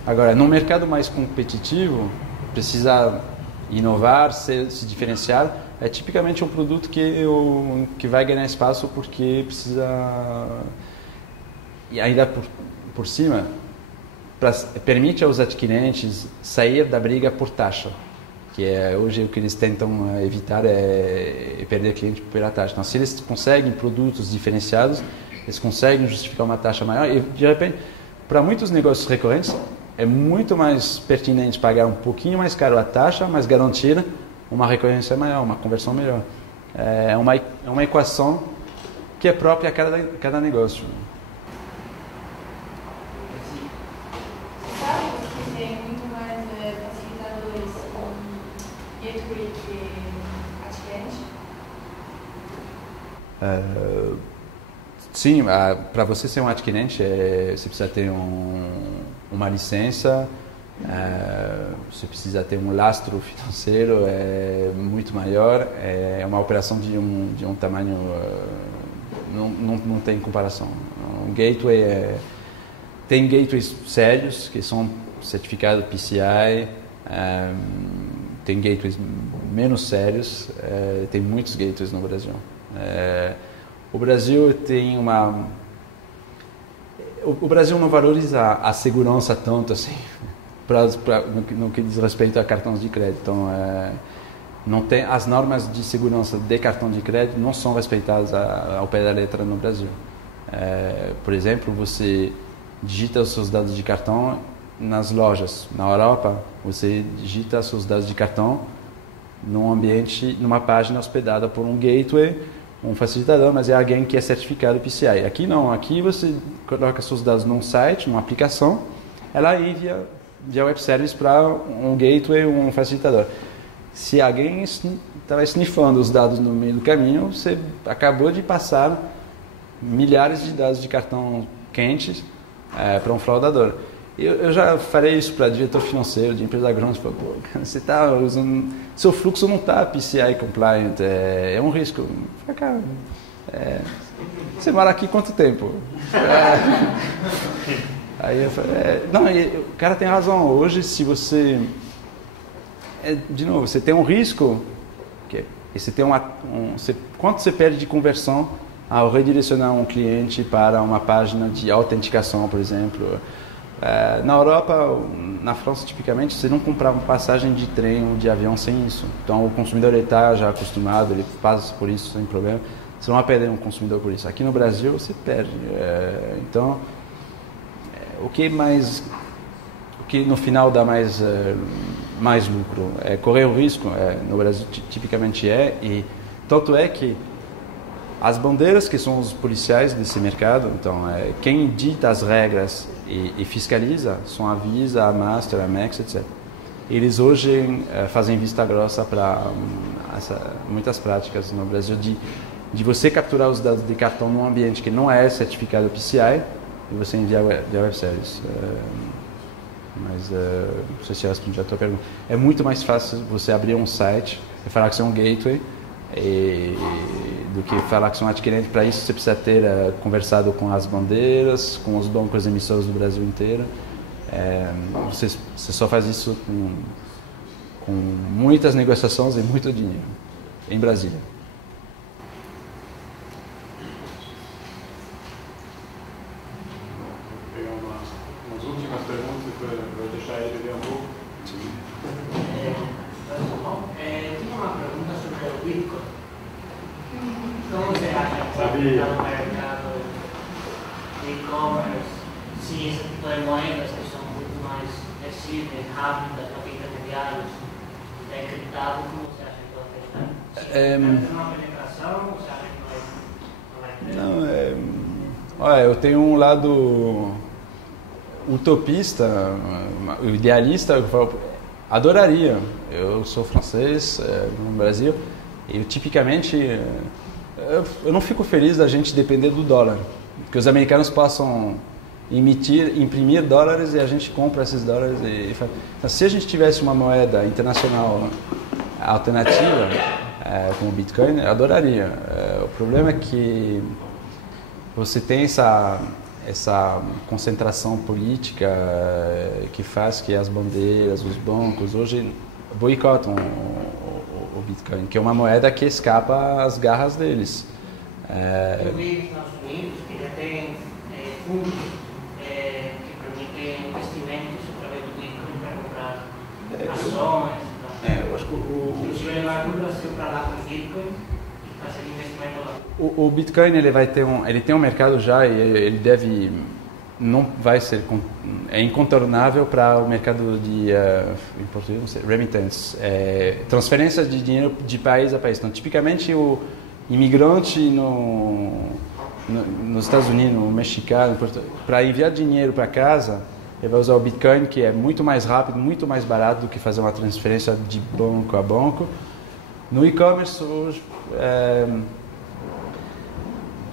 Agora, no mercado mais competitivo, precisa inovar, se diferenciar. É tipicamente um produto que vai ganhar espaço porque precisa... E ainda por cima, permite aos adquirentes sair da briga por taxa, que hoje o que eles tentam evitar é perder cliente pela taxa. Então, se eles conseguem produtos diferenciados, eles conseguem justificar uma taxa maior e, de repente, para muitos negócios recorrentes, é muito mais pertinente pagar um pouquinho mais caro a taxa, mas garantir uma recorrência maior, uma conversão melhor. É uma equação que é própria a cada negócio. Você sabe que tem muito mais facilitadores com gateway que adquirente? Sim, para você ser um adquirente, você precisa ter uma licença, você precisa ter um lastro financeiro muito maior, é uma operação de um tamanho, não tem comparação. Um gateway tem gateways sérios que são certificados PCI, tem gateways menos sérios, tem muitos gateways no Brasil. O Brasil tem o Brasil não valoriza a segurança tanto assim, no que diz respeito a cartões de crédito. Então, não tem, as normas de segurança de cartão de crédito não são respeitadas ao pé da letra no Brasil. Por exemplo, você digita os seus dados de cartão nas lojas. Na Europa, você digita os seus dados de cartão num ambiente, numa página hospedada por um gateway, um facilitador, mas é alguém que é certificado PCI. Aqui não, aqui você coloca seus dados num site, numa aplicação, ela envia via web service para um gateway, um facilitador. Se alguém estava sniffando os dados no meio do caminho, você acabou de passar milhares de dados de cartão quentes para um fraudador. Eu já falei isso para diretor financeiro de empresa grande, falei, você está usando, seu fluxo não está PCI compliant, é um risco. Cara, você mora aqui quanto tempo? Aí eu falei, não, o cara tem razão. Hoje, se você, de novo, você tem um risco, você tem quanto você perde de conversão ao redirecionar um cliente para uma página de autenticação, por exemplo. Na Europa, na França tipicamente, você não compra uma passagem de trem ou de avião sem isso. Então o consumidor está já acostumado, ele passa por isso sem problema. Você não vai perder um consumidor por isso. Aqui no Brasil você perde. Então, o que no final dá mais lucro é correr o risco. No Brasil tipicamente e tanto é que as bandeiras que são os policiais desse mercado, então quem dita as regras e fiscaliza são a Visa, a Master, a Amex, etc. Eles hoje fazem vista grossa para muitas práticas no Brasil de você capturar os dados de cartão num ambiente que não é certificado PCI e você enviar via web service. Mas não sei se eu respondi a tua pergunta. É muito mais fácil você abrir um site e falar que você é um gateway do que falar que você é um adquirente. Para isso você precisa ter conversado com as bandeiras, com os bancos emissores do Brasil inteiro. Você só faz isso com muitas negociações e muito dinheiro em Brasília. Vou pegar umas últimas perguntas para deixar ele ver um pouco. Tengo una pregunta sobre el Bitcoin. ¿Cómo se hace Sabía. el mercado de e-commerce sin ese tipo de monedas que son mucho más flexibles, rápidas, para intermediarios, encriptado? ¿Cómo se hace entonces? ¿Se una penetração ou se acha que não vai ter? Olha, eu tenho um lado utopista, idealista. Eu falo, adoraria. Eu sou francês no Brasil e eu tipicamente eu não fico feliz da gente depender do dólar, porque os americanos passam imprimir dólares e a gente compra esses dólares então, se a gente tivesse uma moeda internacional alternativa como o Bitcoin, eu adoraria. O problema é que você tem essa concentração política que faz que as bandeiras, os bancos hoje boicotam o Bitcoin, que é uma moeda que escapa às garras deles. Eu vi nos Estados Unidos que já tem fundos que permitem investimentos através do Bitcoin para comprar ações. Eu acho que Se levar o Brasil para lá com Bitcoin, vai ser investimento lá. O Bitcoin ele tem um mercado já e ele deve não vai ser, é incontornável para o mercado de, em português, não sei, remittance, transferência de dinheiro de país a país. Então, tipicamente, o imigrante nos Estados Unidos, o mexicano, para enviar dinheiro para casa, ele vai usar o Bitcoin, que é muito mais rápido, muito mais barato do que fazer uma transferência de banco a banco. No e-commerce, hoje,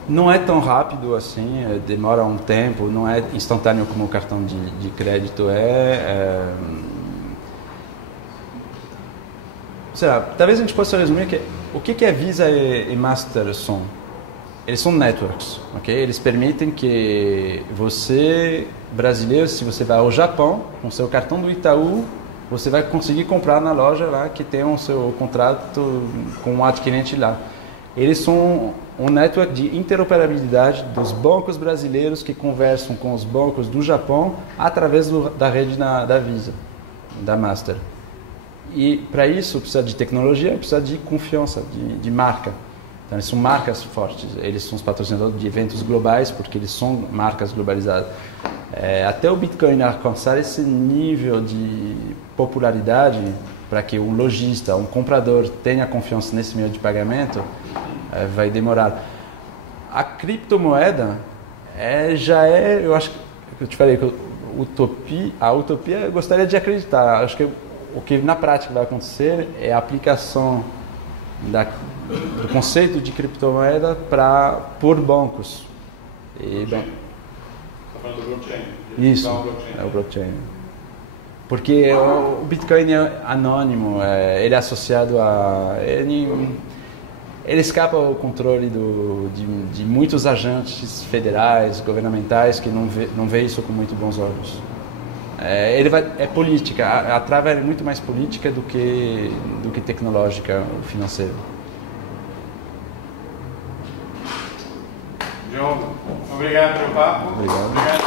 não é tão rápido assim, demora um tempo, não é instantâneo como o cartão de crédito sei lá, talvez a gente possa resumir que o que a Visa e Master são? Eles são networks, ok? Eles permitem que você, brasileiro, se você vai ao Japão, com seu cartão do Itaú, você vai conseguir comprar na loja lá que tem o seu contrato com o adquirente lá. Eles são um network de interoperabilidade dos bancos brasileiros que conversam com os bancos do Japão através da rede da Visa, da Master. E para isso precisa de tecnologia, precisa de confiança, de marca. Então, eles são marcas fortes, eles são os patrocinadores de eventos globais, porque eles são marcas globalizadas. Até o Bitcoin alcançar esse nível de popularidade, para que um lojista, um comprador tenha confiança nesse meio de pagamento, vai demorar. A criptomoeda eu acho que eu te falei que a utopia eu gostaria de acreditar. Acho que o que na prática vai acontecer é a aplicação do conceito de criptomoeda por bancos. Está falando do blockchain? Isso, é o blockchain. Porque o Bitcoin é anônimo, ele é associado a... Ele escapa ao controle de muitos agentes federais, governamentais, que não vê isso com muito bons olhos. É política, a trava é muito mais política do que tecnológica ou financeira. João, obrigado pelo papo. Obrigado.